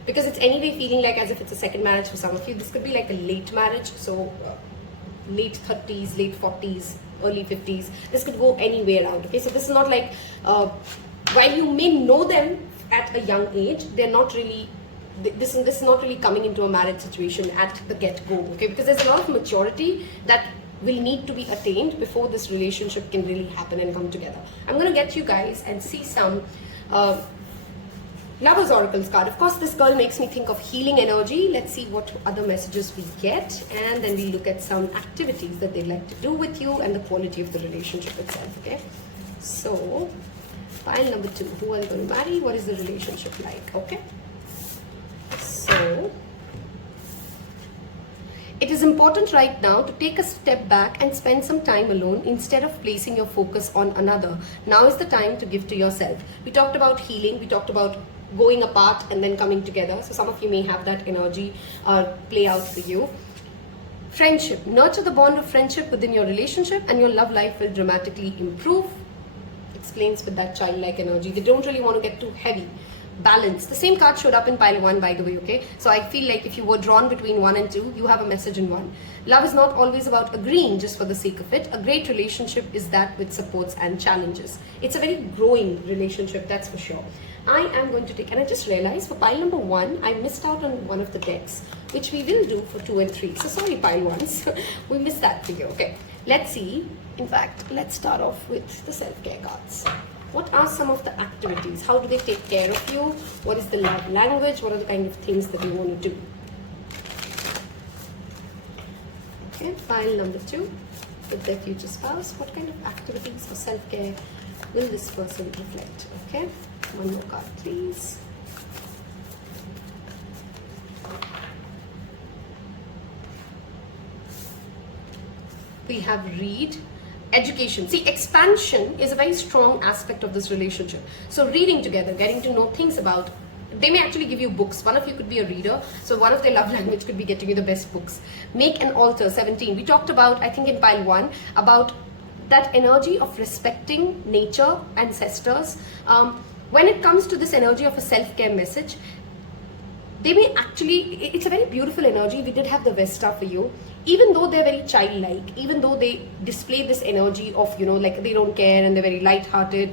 because it's anyway feeling like as if it's a second marriage for some of you. This could be like a late marriage, so late 30s, late 40s, early 50s. This could go anywhere out, okay? So this is not like, while you may know them at a young age, they're not really, this is not really coming into a marriage situation at the get-go, okay? Because there's a lot of maturity that will need to be attained before this relationship can really happen and come together. I'm going to get you guys and see some Lovers Oracles card. Of course, this girl makes me think of healing energy. Let's see what other messages we get, and then we look at some activities that they'd like to do with you and the quality of the relationship itself, okay? So, pile number 2. Who are you going to marry? What is the relationship like, okay? So, it is important right now to take a step back and spend some time alone instead of placing your focus on another. Now is the time to give to yourself. We talked about healing, we talked about going apart and then coming together. So some of you may have that energy play out for you. Friendship. Nurture the bond of friendship within your relationship and your love life will dramatically improve. Explains with that childlike energy. They don't really want to get too heavy. Balance. The same card showed up in pile 1, by the way, okay? So I feel like if you were drawn between 1 and 2, you have a message in 1. Love is not always about agreeing just for the sake of it. A great relationship is that which supports and challenges. It's a very growing relationship, that's for sure. I am going to take, and I just realized for pile number 1, I missed out on one of the decks, which we will do for 2 and 3. So sorry, pile 1s. We missed that for you, okay? Let's see. In fact, let's start off with the self-care cards. What are some of the activities? How do they take care of you? What is the love language? What are the kind of things that you want to do? Okay, pile number 2 with their future spouse. What kind of activities for self-care will this person reflect? Okay, one more card, please. We have read. Education. See, expansion is a very strong aspect of this relationship. So reading together, getting to know things about, they may actually give you books. One of you could be a reader. So one of their love language could be getting you the best books. Make an altar, 17. We talked about, I think in pile 1, about that energy of respecting nature, ancestors. When it comes to this energy of a self-care message, they may actually, it's a very beautiful energy. We did have the Vesta for you. Even though they're very childlike, even though they display this energy of, like they don't care and they're very light-hearted,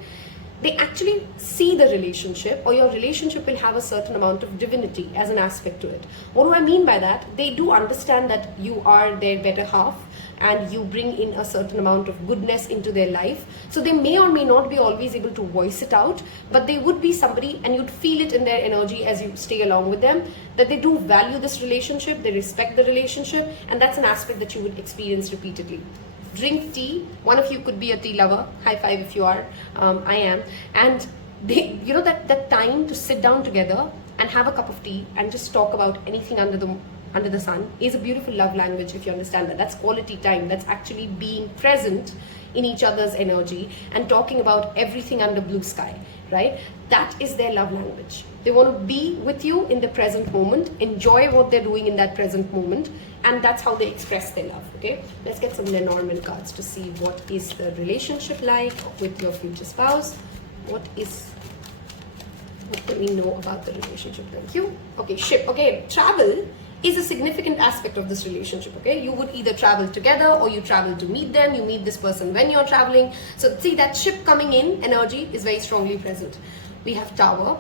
they actually see the relationship, or your relationship will have a certain amount of divinity as an aspect to it. What do I mean by that? They do understand that you are their better half and you bring in a certain amount of goodness into their life. So they may or may not be always able to voice it out, but they would be somebody, and you'd feel it in their energy as you stay along with them, that they do value this relationship, they respect the relationship, and that's an aspect that you would experience repeatedly. Drink tea. One of you could be a tea lover. High five if you are. I am. And they, that time to sit down together and have a cup of tea and just talk about anything under the sun is a beautiful love language, if you understand that. That's quality time. That's actually being present in each other's energy and talking about everything under blue sky, right? That is their love language. They want to be with you in the present moment, enjoy what they're doing in that present moment, and that's how they express their love, okay? Let's get some Lenormand cards to see what is the relationship like with your future spouse. What do we know about the relationship? Thank you. Okay, ship. Okay, travel is a significant aspect of this relationship, okay? You would either travel together or you travel to meet them. You meet this person when you're traveling. So see, that ship coming in energy is very strongly present. We have Tower.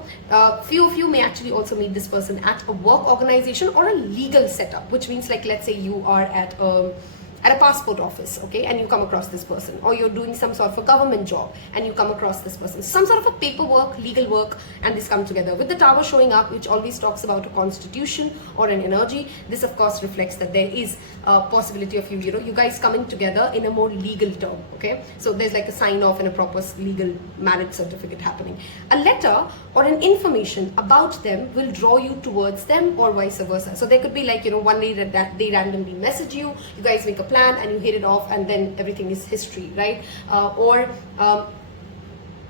Few of you may actually also meet this person at a work organization or a legal setup, which means, like, let's say you are at a passport office, okay, and you come across this person, or you're doing some sort of a government job and you come across this person, some sort of a paperwork, legal work, and this come together with the Tower showing up, which always talks about a constitution or an energy. This of course reflects that there is a possibility of you guys coming together in a more legal term, okay? So there's like a sign off and a proper legal marriage certificate happening. A letter or an information about them will draw you towards them, or vice versa. So there could be like, one day that they randomly message you, you guys make a plan and you hit it off, and then everything is history, right? Or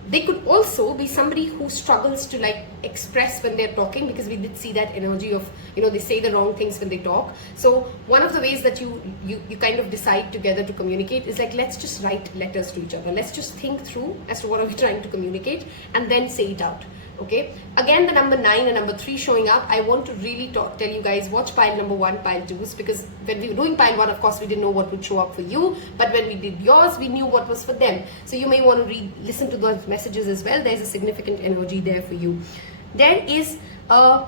they could also be somebody who struggles to like express when they're talking, because we did see that energy of, they say the wrong things when they talk. So one of the ways that you kind of decide together to communicate is like, let's just write letters to each other. Let's just think through as to what are we trying to communicate and then say it out. Okay, again, the number 9 and number 3 showing up. I want to really tell you guys, watch pile number 1, pile 2s, because when we were doing pile 1, of course, we didn't know what would show up for you, but when we did yours, we knew what was for them. So you may want to listen to those messages as well. There's a significant energy there for you. There's a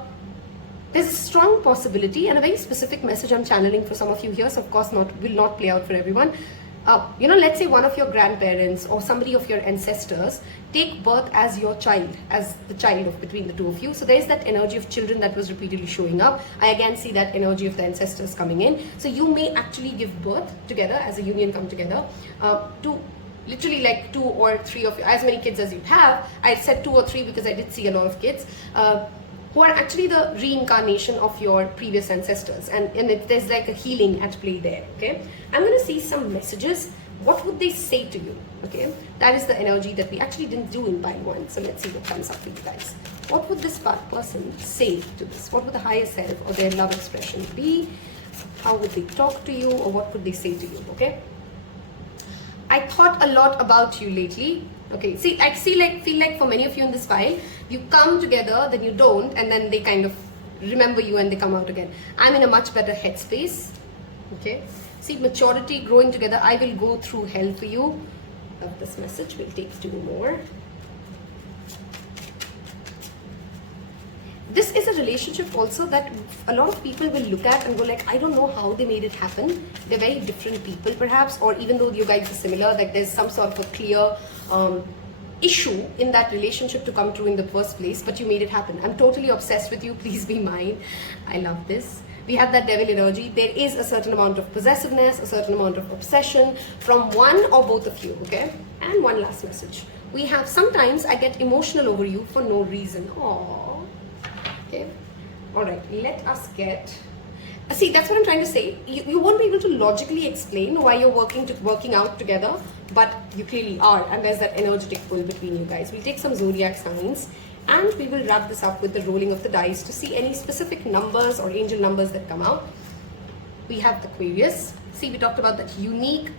strong possibility and a very specific message I'm channeling for some of you here. So of course, will not play out for everyone. Let's say one of your grandparents or somebody of your ancestors take birth as your child, as the child of between the two of you. So there's that energy of children that was repeatedly showing up. I again see that energy of the ancestors coming in. So you may actually give birth together as a union, come together to literally like 2 or 3 of you, as many kids as you have. I said 2 or 3 because I did see a lot of kids who are actually the reincarnation of your previous ancestors, and there's like a healing at play there. Okay, I'm going to see some messages. What would they say to you? Okay, that is the energy that we actually didn't do in pile 1. So let's see what comes up for you guys. What would this person say to this? What would the higher self or their love expression be? How would they talk to you, or what would they say to you? Okay, I thought a lot about you lately. Okay, see, I feel like for many of you in this file, you come together, then you don't, and then they kind of remember you and they come out again. I'm in a much better headspace. Okay, see, maturity, growing together. I will go through hell for you. Love this message. We'll take 2 more. This is a relationship also that a lot of people will look at and go like, I don't know how they made it happen. They're very different people perhaps, or even though you guys are similar, like there's some sort of a clear issue in that relationship to come true in the first place, but you made it happen. I'm totally obsessed with you. Please be mine. I love this. We have that devil energy. There is a certain amount of possessiveness, a certain amount of obsession from one or both of you. Okay, and one last message. We have, sometimes I get emotional over you for no reason. Aww. Okay, all right, let us get, see, that's what I'm trying to say. You won't be able to logically explain why you're working out together, but you clearly are, and there's that energetic pull between you guys. We'll take some zodiac signs and we will wrap this up with the rolling of the dice to see any specific numbers or angel numbers that come out. We have Aquarius. See, we talked about that unique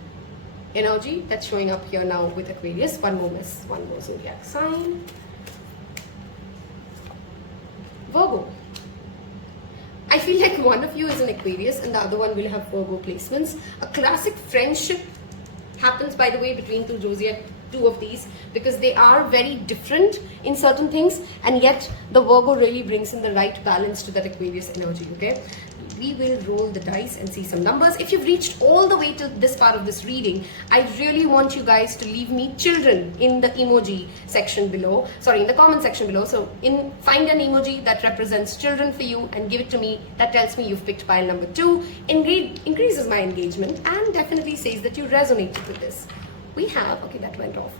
energy that's showing up here now with Aquarius. One more zodiac sign. Virgo. I feel like one of you is an Aquarius and the other one will have Virgo placements. A classic friendship happens, by the way, between two of these, because they are very different in certain things, and yet the Virgo really brings in the right balance to that Aquarius energy. Okay, we will roll the dice and see some numbers. If you've reached all the way to this part of this reading, I really want you guys to leave me children in the emoji section below, sorry, in the comment section below. So find an emoji that represents children for you and give it to me. That tells me you've picked pile number 2, increases my engagement, and definitely says that you resonated with this. We have, okay, that went off,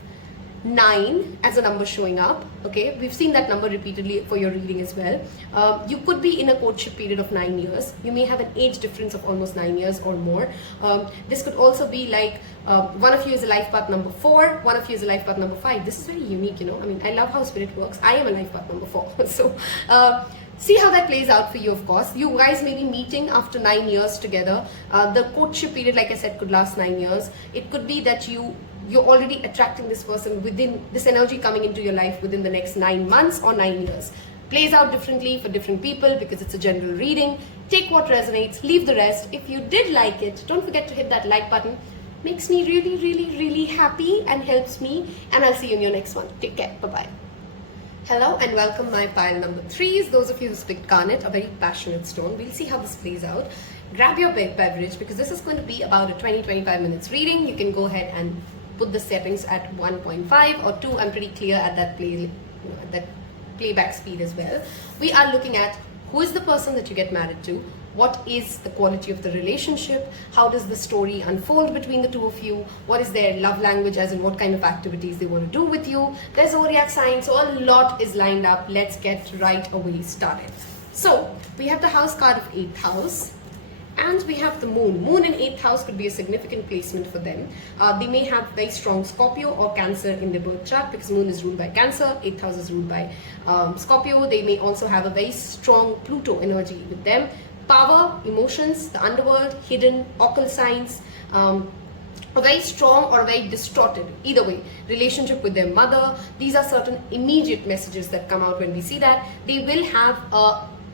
9 as a number showing up. Okay, we've seen that number repeatedly for your reading as well. You could be in a courtship period of 9 years. You may have an age difference of almost 9 years or more. This could also be like one of you is a life path number 4, one of you is a life path number 5. This is very unique, you know. I mean, I love how spirit works. I am a life path number 4. So see how that plays out for you. Of course, you guys may be meeting after 9 years together. The courtship period, like I said, could last 9 years. It could be that you're already attracting this person within this energy coming into your life within the next 9 months or 9 years. Plays out differently for different people because it's a general reading. Take what resonates, leave the rest. If you did like it, don't forget to hit that like button. Makes me really, really, really happy and helps me. And I'll see you in your next one. Take care. Bye-bye. Hello and welcome my pile number 3s. Those of you who picked Garnet, a very passionate stone. We'll see how this plays out. Grab your beverage because this is going to be about a 20-25 minutes reading. You can go ahead and put the settings at 1.5 or 2. I'm pretty clear at that playback speed as well. We are looking at who is the person that you get married to, what is the quality of the relationship, how does the story unfold between the two of you, what is their love language, as in what kind of activities they want to do with you. There's zodiac signs, so a lot is lined up. Let's get right away started. So we have the house card of 8th house, And we have the moon. Moon in 8th house could be a significant placement for them. They may have very strong Scorpio or Cancer in their birth chart, because moon is ruled by Cancer, 8th house is ruled by Scorpio. They may also have a very strong Pluto energy with them. Power, emotions, the underworld, hidden, occult signs, a very strong or a very distorted, either way, relationship with their mother. These are certain immediate messages that come out when we see that. They will have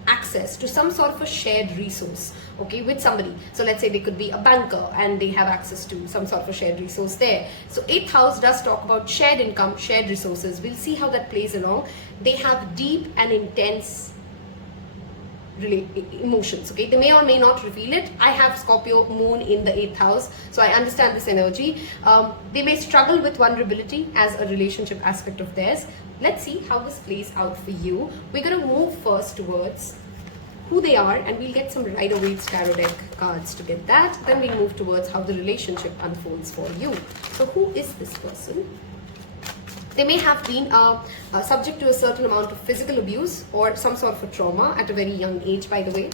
access to some sort of a shared resource, okay, with somebody. So let's say they could be a banker and they have access to some sort of a shared resource there. So 8th house does talk about shared income, shared resources. We'll see how that plays along. They have deep and intense emotions, okay. They may or may not reveal it. I have Scorpio moon in the 8th house, so I understand this energy. They may struggle with vulnerability as a relationship aspect of theirs. Let's see how this plays out for you. We're going to move first towards who they are, and we'll get some Rider-Waite's tarot deck cards to get that. Then we'll move towards how the relationship unfolds for you. So who is this person? They may have been subject to a certain amount of physical abuse or some sort of a trauma at a very young age, by the way.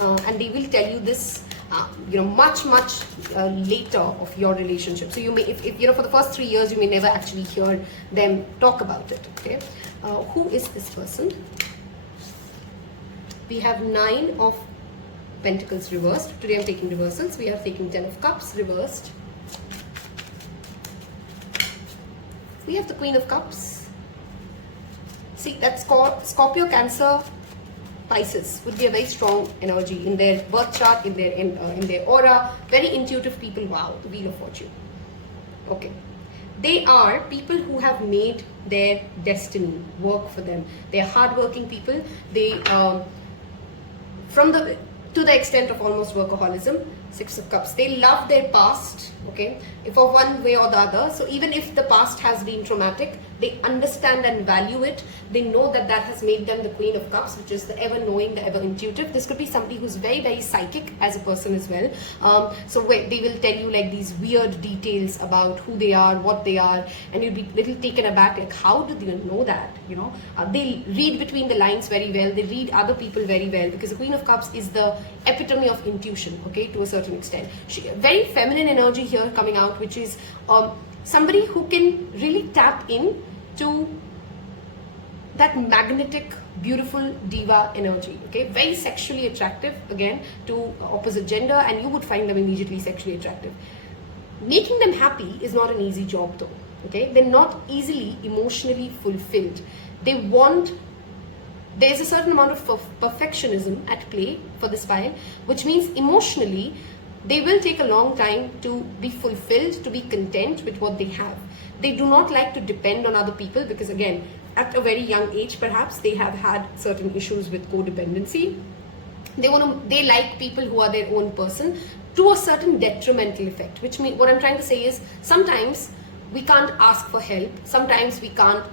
And they will tell you this, much later of your relationship. So you may, if for the first 3 years, you may never actually hear them talk about it. Okay, who is this person? We have 9 of Pentacles reversed. Today I'm taking reversals. We are taking 10 of Cups reversed. We have the Queen of Cups. See, that's Scorpio, Cancer, Pisces would be a very strong energy in their birth chart, in their aura. Very intuitive people. Wow, the Wheel of Fortune. Okay, they are people who have made their destiny work for them. They are hardworking people. They to the extent of almost workaholism. 6 of Cups. They love their past, okay, for one way or the other. So even if the past has been traumatic, they understand and value it. They know that that has made them the Queen of Cups, which is the ever knowing, the ever intuitive. This could be somebody who's very, very psychic as a person as well. So they will tell you like these weird details about who they are, what they are, and you'll be a little taken aback, like how did they know that, they read between the lines very well. They read other people very well, because the Queen of Cups is the epitome of intuition, okay, to a certain extent. Very feminine energy here coming out, which is somebody who can really tap in to that magnetic, beautiful diva energy, okay, very sexually attractive, again, to opposite gender, and you would find them immediately sexually attractive. Making them happy is not an easy job though, okay. They're not easily emotionally fulfilled. There's a certain amount of perfectionism at play for this file, which means emotionally they will take a long time to be fulfilled, to be content with what they have. They do not like to depend on other people, because again, at a very young age perhaps they have had certain issues with codependency. They like people who are their own person to a certain detrimental effect, which means what I'm trying to say is sometimes we can't ask for help, sometimes we can't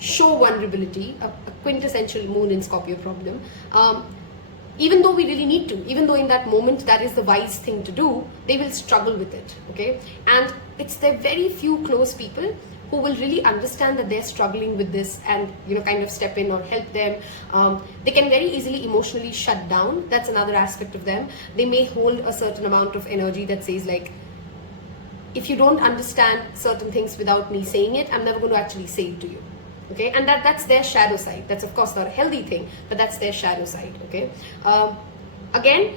show vulnerability, a quintessential moon in Scorpio problem. Even though we really need to, even though in that moment that is the wise thing to do, they will struggle with it, okay? And it's the very few close people who will really understand that they're struggling with this and, kind of step in or help them. They can very easily emotionally shut down. That's another aspect of them. They may hold a certain amount of energy that says like, if you don't understand certain things without me saying it, I'm never going to actually say it to you. Okay, and that's their shadow side. That's of course not a healthy thing, but that's their shadow side. Okay, again,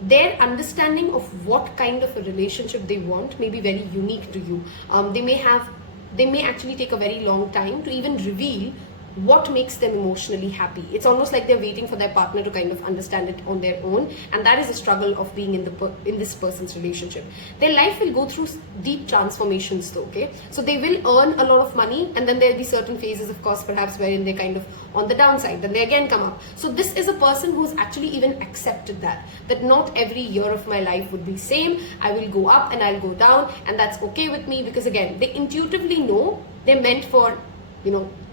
their understanding of what kind of a relationship they want may be very unique to you. They may actually take a very long time to even reveal what makes them emotionally happy. It's almost like they're waiting for their partner to kind of understand it on their own, and that is the struggle of being in this person's relationship. Their life will go through deep transformations though, okay? So they will earn a lot of money, and then there'll be certain phases, of course, perhaps wherein they're kind of on the downside, then they again come up. So this is a person who's actually even accepted that not every year of my life would be same. I will go up and I'll go down, and that's okay with me, because again, they intuitively know they're meant for,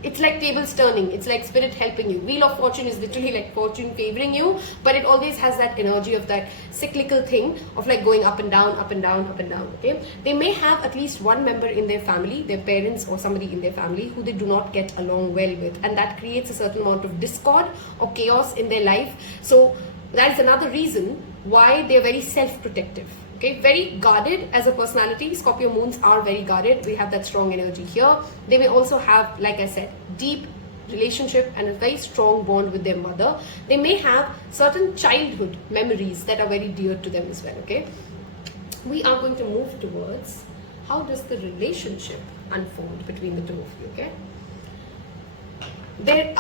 it's like tables turning. It's like spirit helping you. Wheel of Fortune is literally like fortune favoring you, but it always has that energy of that cyclical thing of like going up and down, up and down, up and down, okay? They may have at least one member in their family, their parents or somebody in their family, who they do not get along well with, and that creates a certain amount of discord or chaos in their life. So That is another reason why they're very self-protective. Okay, very guarded as a personality. Scorpio moons are very guarded. We have that strong energy here. They may also have, like I said, deep relationship and a very strong bond with their mother. They may have certain childhood memories that are very dear to them as well. Okay, we are going to move towards how does the relationship unfold between the two of you. Okay, their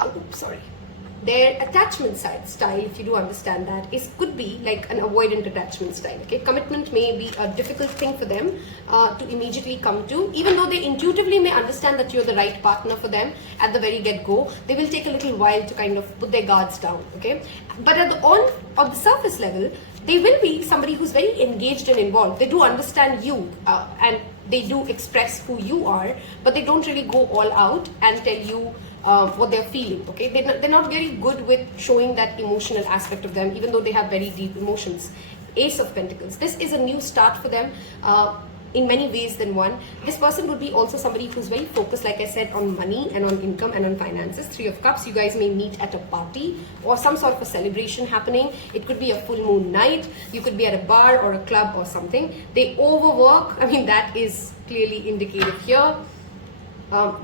attachment style, if you do understand that, could be like an avoidant attachment style. Okay, commitment may be a difficult thing for them to immediately come to, even though they intuitively may understand that you're the right partner for them at the very get-go. They will take a little while to kind of put their guards down. Okay, but on the surface level, they will be somebody who's very engaged and involved. They do understand you and they do express who you are, but they don't really go all out and tell you what they're feeling. Okay, they're not very good with showing that emotional aspect of them, even though they have very deep emotions. Ace of Pentacles. This is a new start for them in many ways than one. This person would be also somebody who's very focused, like I said, on money and on income and on finances. Three of Cups. You guys may meet at a party or some sort of a celebration happening. It could be a full moon night. You could be at a bar or a club or something. They overwork. I mean, that is clearly indicative here.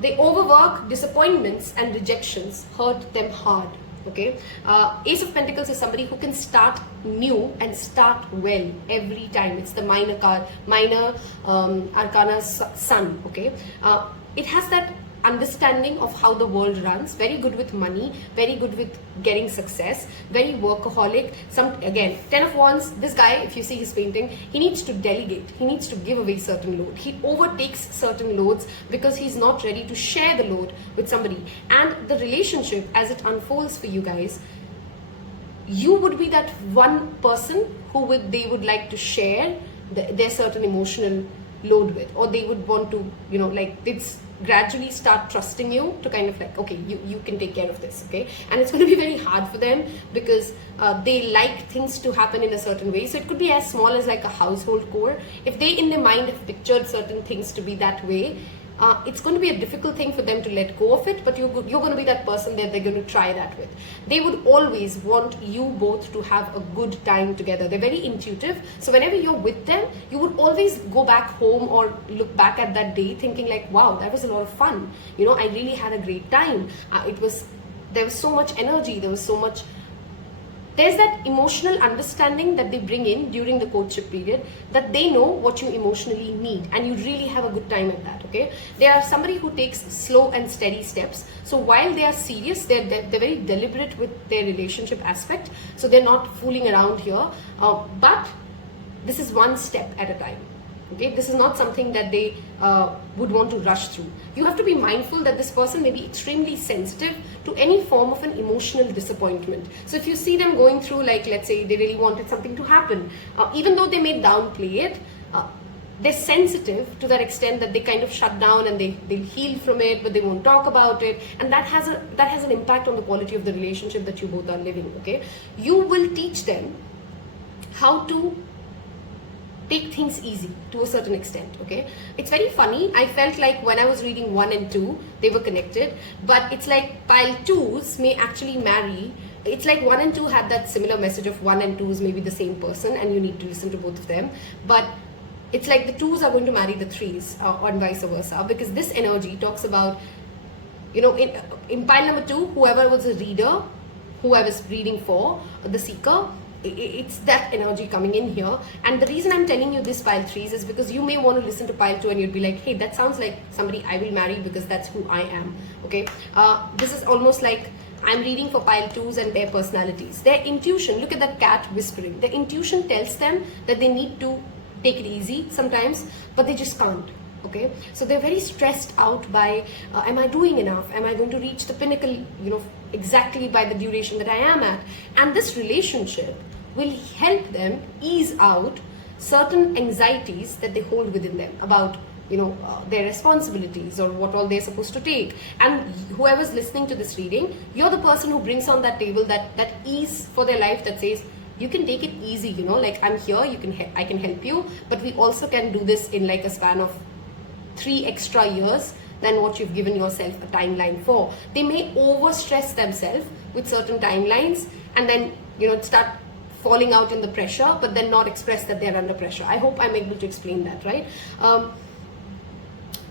They overwork. Disappointments and rejections hurt them hard. Okay, Ace of Pentacles is somebody who can start new and start well every time. It's the minor arcana sun. Okay, it has that understanding of how the world runs. Very good with money, very good with getting success, very workaholic. Again, Ten of Wands. This guy, if you see his painting, he needs to delegate. He needs to give away certain load. He overtakes certain loads because he's not ready to share the load with somebody. And the relationship, as it unfolds for you guys, you would be that one person who they would like to share their certain emotional load with, or they would want to, it's gradually start trusting you to kind of like, okay, you can take care of this. Okay, and it's going to be very hard for them because they like things to happen in a certain way. So it could be as small as like a household chore. If they in their mind have pictured certain things to be that way, it's going to be a difficult thing for them to let go of it, but you're going to be that person that they're going to try that with. They would always want you both to have a good time together. They're very intuitive. So whenever you're with them, you would always go back home or look back at that day thinking like, wow, that was a lot of fun. I really had a great time. There was so much energy. There's that emotional understanding that they bring in during the courtship period, that they know what you emotionally need and you really have a good time at that. Okay, they are somebody who takes slow and steady steps. So while they are serious, they're very deliberate with their relationship aspect. So they're not fooling around here, but this is one step at a time. Okay, this is not something that they would want to rush through. You have to be mindful that this person may be extremely sensitive to any form of an emotional disappointment. So if you see them going through, like, let's say they really wanted something to happen, even though they may downplay it, they're sensitive to that extent that they kind of shut down and they'll heal from it, but they won't talk about it, and that has an impact on the quality of the relationship that you both are living. Okay, you will teach them how to take things easy to a certain extent. Okay, it's very funny. I felt like when I was reading 1 and 2, they were connected, but it's like pile 2s may actually marry. It's like 1 and 2 had that similar message of 1 and 2s may be the same person and you need to listen to both of them, but it's like the 2s are going to marry the 3s or vice versa, because this energy talks about, in pile number 2, whoever was a reader, whoever's reading for, the seeker, it's that energy coming in here. And the reason I'm telling you this pile 3s is because you may want to listen to pile 2 and you'd be like, hey, that sounds like somebody I will marry because that's who I am. Okay, this is almost like I'm reading for pile 2s and their personalities. Their intuition, look at that cat whispering. Their intuition tells them that they need to take it easy sometimes, but they just can't. Okay, so they're very stressed out by, am I doing enough? Am I going to reach the pinnacle, exactly by the duration that I am at? And this relationship will help them ease out certain anxieties that they hold within them about, their responsibilities or what all they're supposed to take. And whoever's listening to this reading, you're the person who brings on that table that ease for their life, that says, you can take it easy, like I'm here, I can help you, but we also can do this in like a span of 3 extra years than what you've given yourself a timeline for. They may overstress themselves with certain timelines and then, start falling out in the pressure, but then not express that they're under pressure. I hope I'm able to explain that, right?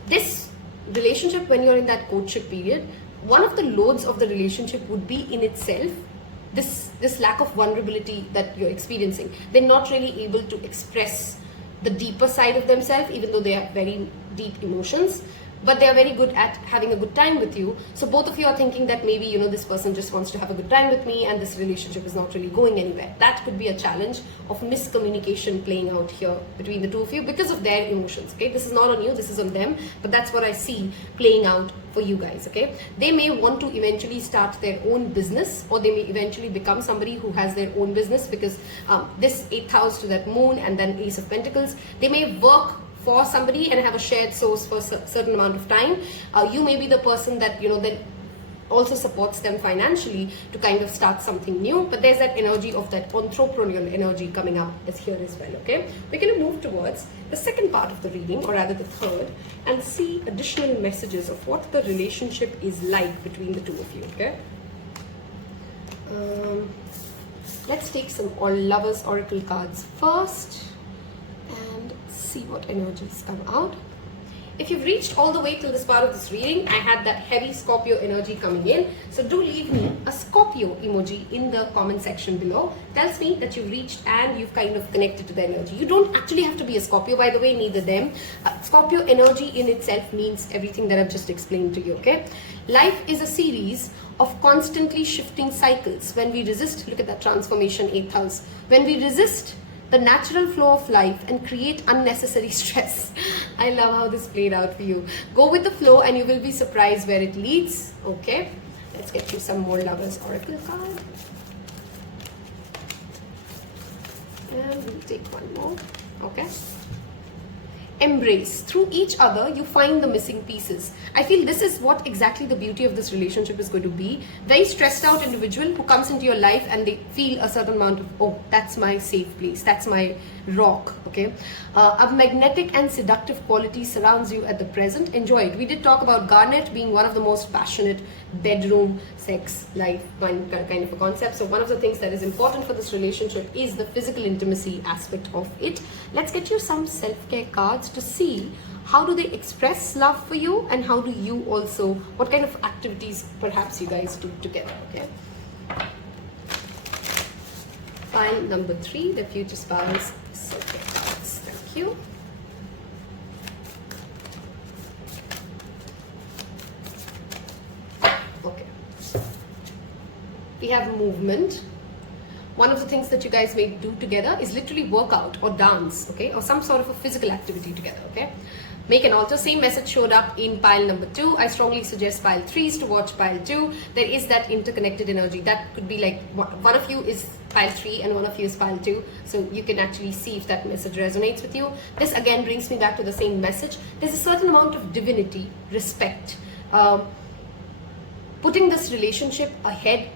This relationship, when you're in that courtship period, one of the loads of the relationship would be in itself this lack of vulnerability that you're experiencing. They're not really able to express the deeper side of themselves, even though they have very deep emotions, but they are very good at having a good time with you. So both of you are thinking that maybe, you know, this person just wants to have a good time with me and this relationship is not really going anywhere. That could be a challenge of miscommunication playing out here between the two of you because of their emotions, okay? This is not on you, this is on them, but that's what I see playing out for you guys, okay? They may want to eventually start their own business, or they may eventually become somebody who has their own business, because this 8th house to that moon and then Ace of Pentacles, they may work for somebody and have a shared source for a certain amount of time. You may be the person that, you know, then also supports them financially to kind of start something new, but there's that energy of that entrepreneurial energy coming up as here as well, okay? We're going to move towards the second part of the reading, or rather the third, and see additional messages of what the relationship is like between the two of you, okay? Let's take some Lovers Oracle cards first and see what energies come out. If you've reached all the way till this part of this reading, I had that heavy Scorpio energy coming in. So do leave me a Scorpio emoji in the comment section below. Tells me that you've reached and you've kind of connected to the energy. You don't actually have to be a Scorpio, by the way, neither them. Scorpio energy in itself means everything that I've just explained to you, okay? Life is a series of constantly shifting cycles. When we resist, look at that transformation, 8th house. When we resist the natural flow of life and create unnecessary stress. I love how this played out for you. Go with the flow and you will be surprised where it leads. Okay, let's get you some more Lovers Oracle card. And we'll take one more. Okay. Embrace. Through each other, you find the missing pieces. I feel this is what exactly the beauty of this relationship is going to be. Very stressed out individual who comes into your life and they feel a certain amount of, oh, that's my safe place, that's my rock, okay? A magnetic and seductive quality surrounds you at the present. Enjoy it. We did talk about Garnet being one of the most passionate bedroom sex life kind of a concept. So one of the things that is important for this relationship is the physical intimacy aspect of it. Let's get you some self-care cards to see how do they express love for you and how do you also, what kind of activities perhaps you guys do together, okay? Pile number 3, the future spouse self-care cards. Thank you. Okay. We have movement. One of the things that you guys may do together is literally work out or dance, okay, or some sort of a physical activity together, okay? Make an altar. Same message showed up in pile number 2. I strongly suggest pile 3s to watch pile 2. There is that interconnected energy. That could be like one of you is pile 3 and one of you is pile 2. So you can actually see if that message resonates with you. This again brings me back to the same message. There's a certain amount of divinity, respect, putting this relationship ahead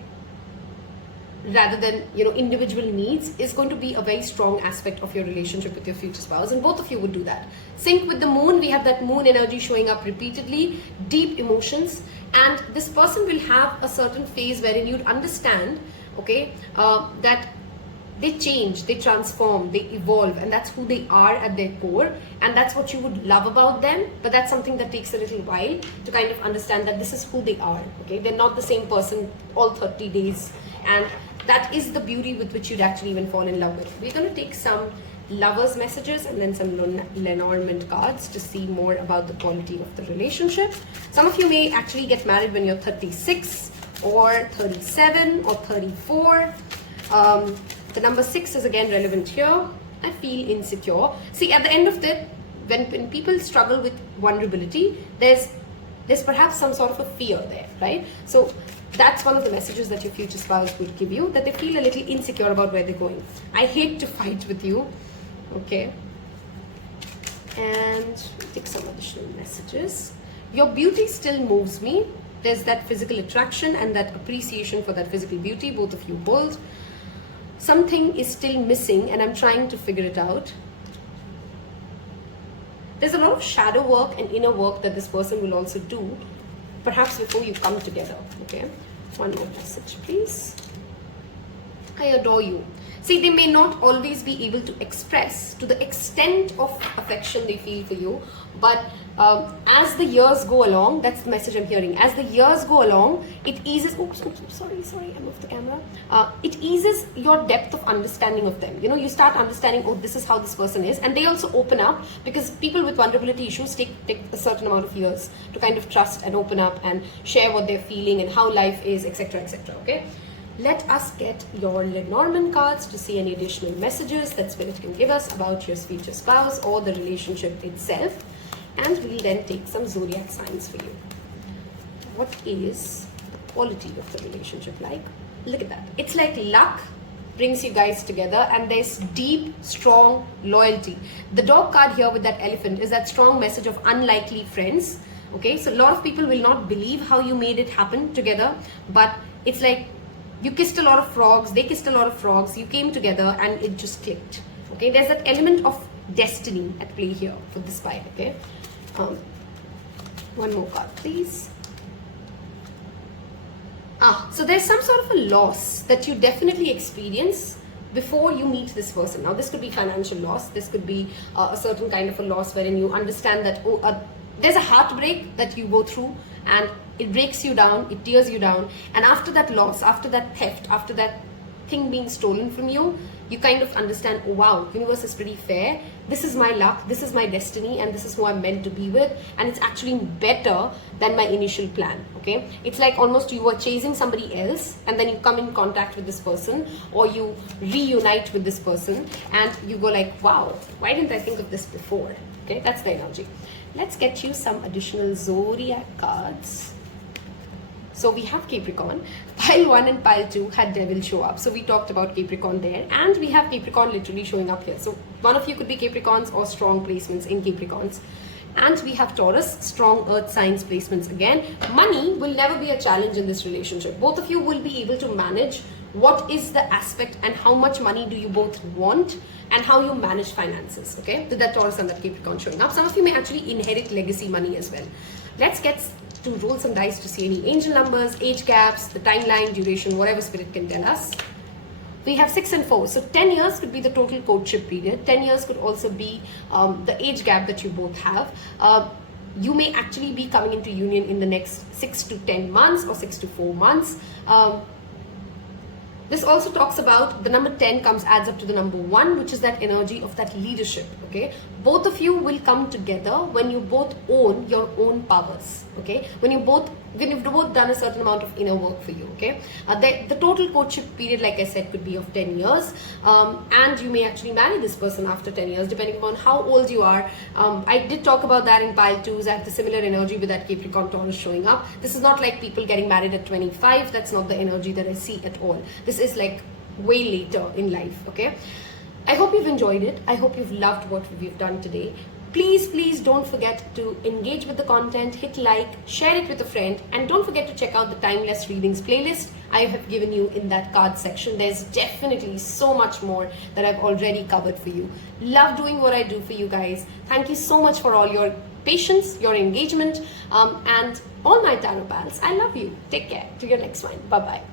rather than, you know, individual needs is going to be a very strong aspect of your relationship with your future spouse, and both of you would do that. Sync with the moon. We have that moon energy showing up repeatedly, deep emotions, and this person will have a certain phase wherein you'd understand, okay, that they change, they transform, they evolve, and that's who they are at their core, and that's what you would love about them. But that's something that takes a little while to kind of understand that this is who they are, okay? They're not the same person all 30 days, and that is the beauty with which you'd actually even fall in love with. We're going to take some lovers messages and then some Lenormand cards to see more about the quality of the relationship. Some of you may actually get married when you're 36 or 37 or 34. The number 6 is again relevant here. I feel insecure. See, at the end of it, when people struggle with vulnerability, there's perhaps some sort of a fear there, right? So that's one of the messages that your future spouse would give you, that they feel a little insecure about where they're going. I hate to fight with you, okay? And take some additional messages. Your beauty still moves me. There's that physical attraction and that appreciation for that physical beauty both of you hold. Something is still missing and I'm trying to figure it out. There's a lot of shadow work and inner work that this person will also do, perhaps before you come together, okay? One more message, please. I adore you. See, they may not always be able to express to the extent of affection they feel for you, but as the years go along, that's the message I'm hearing. As the years go along, it eases. Oops, sorry, I moved the camera. It eases your depth of understanding of them. You know, you start understanding, oh, this is how this person is, and they also open up, because people with vulnerability issues take a certain amount of years to kind of trust and open up and share what they're feeling and how life is, etc., etc. Okay. Let us get your Lenormand cards to see any additional messages that Spirit can give us about your future spouse or the relationship itself. And we'll then take some zodiac signs for you. What is the quality of the relationship like? Look at that. It's like luck brings you guys together, and there's deep, strong loyalty. The dog card here with that elephant is that strong message of unlikely friends. Okay, so a lot of people will not believe how you made it happen together, but it's like you kissed a lot of frogs, they kissed a lot of frogs, you came together and it just clicked. Okay, there's that element of destiny at play here for this pile. Okay, one more card, please. So there's some sort of a loss that you definitely experience before you meet this person. Now, this could be financial loss, this could be a certain kind of a loss wherein you understand that there's a heartbreak that you go through, and it breaks you down, it tears you down, and after that loss, after that theft, after that thing being stolen from you, you kind of understand, oh wow, universe is pretty fair, this is my luck, this is my destiny, and this is who I'm meant to be with, and it's actually better than my initial plan. Okay, it's like almost you were chasing somebody else, and then you come in contact with this person, or you reunite with this person, and you go like, wow, why didn't I think of this before? Okay, that's the energy. Let's get you some additional zodiac cards. So we have Capricorn. Pile 1 and pile 2 had Devil show up. So we talked about Capricorn there, and we have Capricorn literally showing up here. So one of you could be Capricorns or strong placements in Capricorns. And we have Taurus, strong earth signs placements again. Money will never be a challenge in this relationship. Both of you will be able to manage what is the aspect and how much money do you both want, and how you manage finances. Okay, with that Taurus and that Capricorn showing up. Some of you may actually inherit legacy money as well. Let's get to roll some dice to see any angel numbers, age gaps, the timeline, duration, whatever Spirit can tell us. We have 6 and 4. So 10 years could be the total courtship period. 10 years could also be the age gap that you both have. You may actually be coming into union in the next 6 to 10 months or 6 to 4 months. This also talks about the number 10 adds up to the number 1, which is that energy of that leadership. Okay, both of you will come together when you both own your own powers. Okay, when you've both done a certain amount of inner work for you. Okay, the total courtship period, like I said, could be of 10 years, and you may actually marry this person after 10 years, depending upon how old you are. I did talk about that in pile 2s. I have the similar energy with that Capricorn Taurus showing up. This is not like people getting married at 25. That's not the energy that I see at all. This is like way later in life. Okay, I hope you've enjoyed it. I hope you've loved what we've done today. Please don't forget to engage with the content, hit like, share it with a friend, and don't forget to check out the Timeless Readings playlist I have given you in that card section. There's definitely so much more that I've already covered for you. Love doing what I do for you guys. Thank you so much for all your patience, your engagement, and all my tarot pals. I love you. Take care. To your next one. Bye-bye.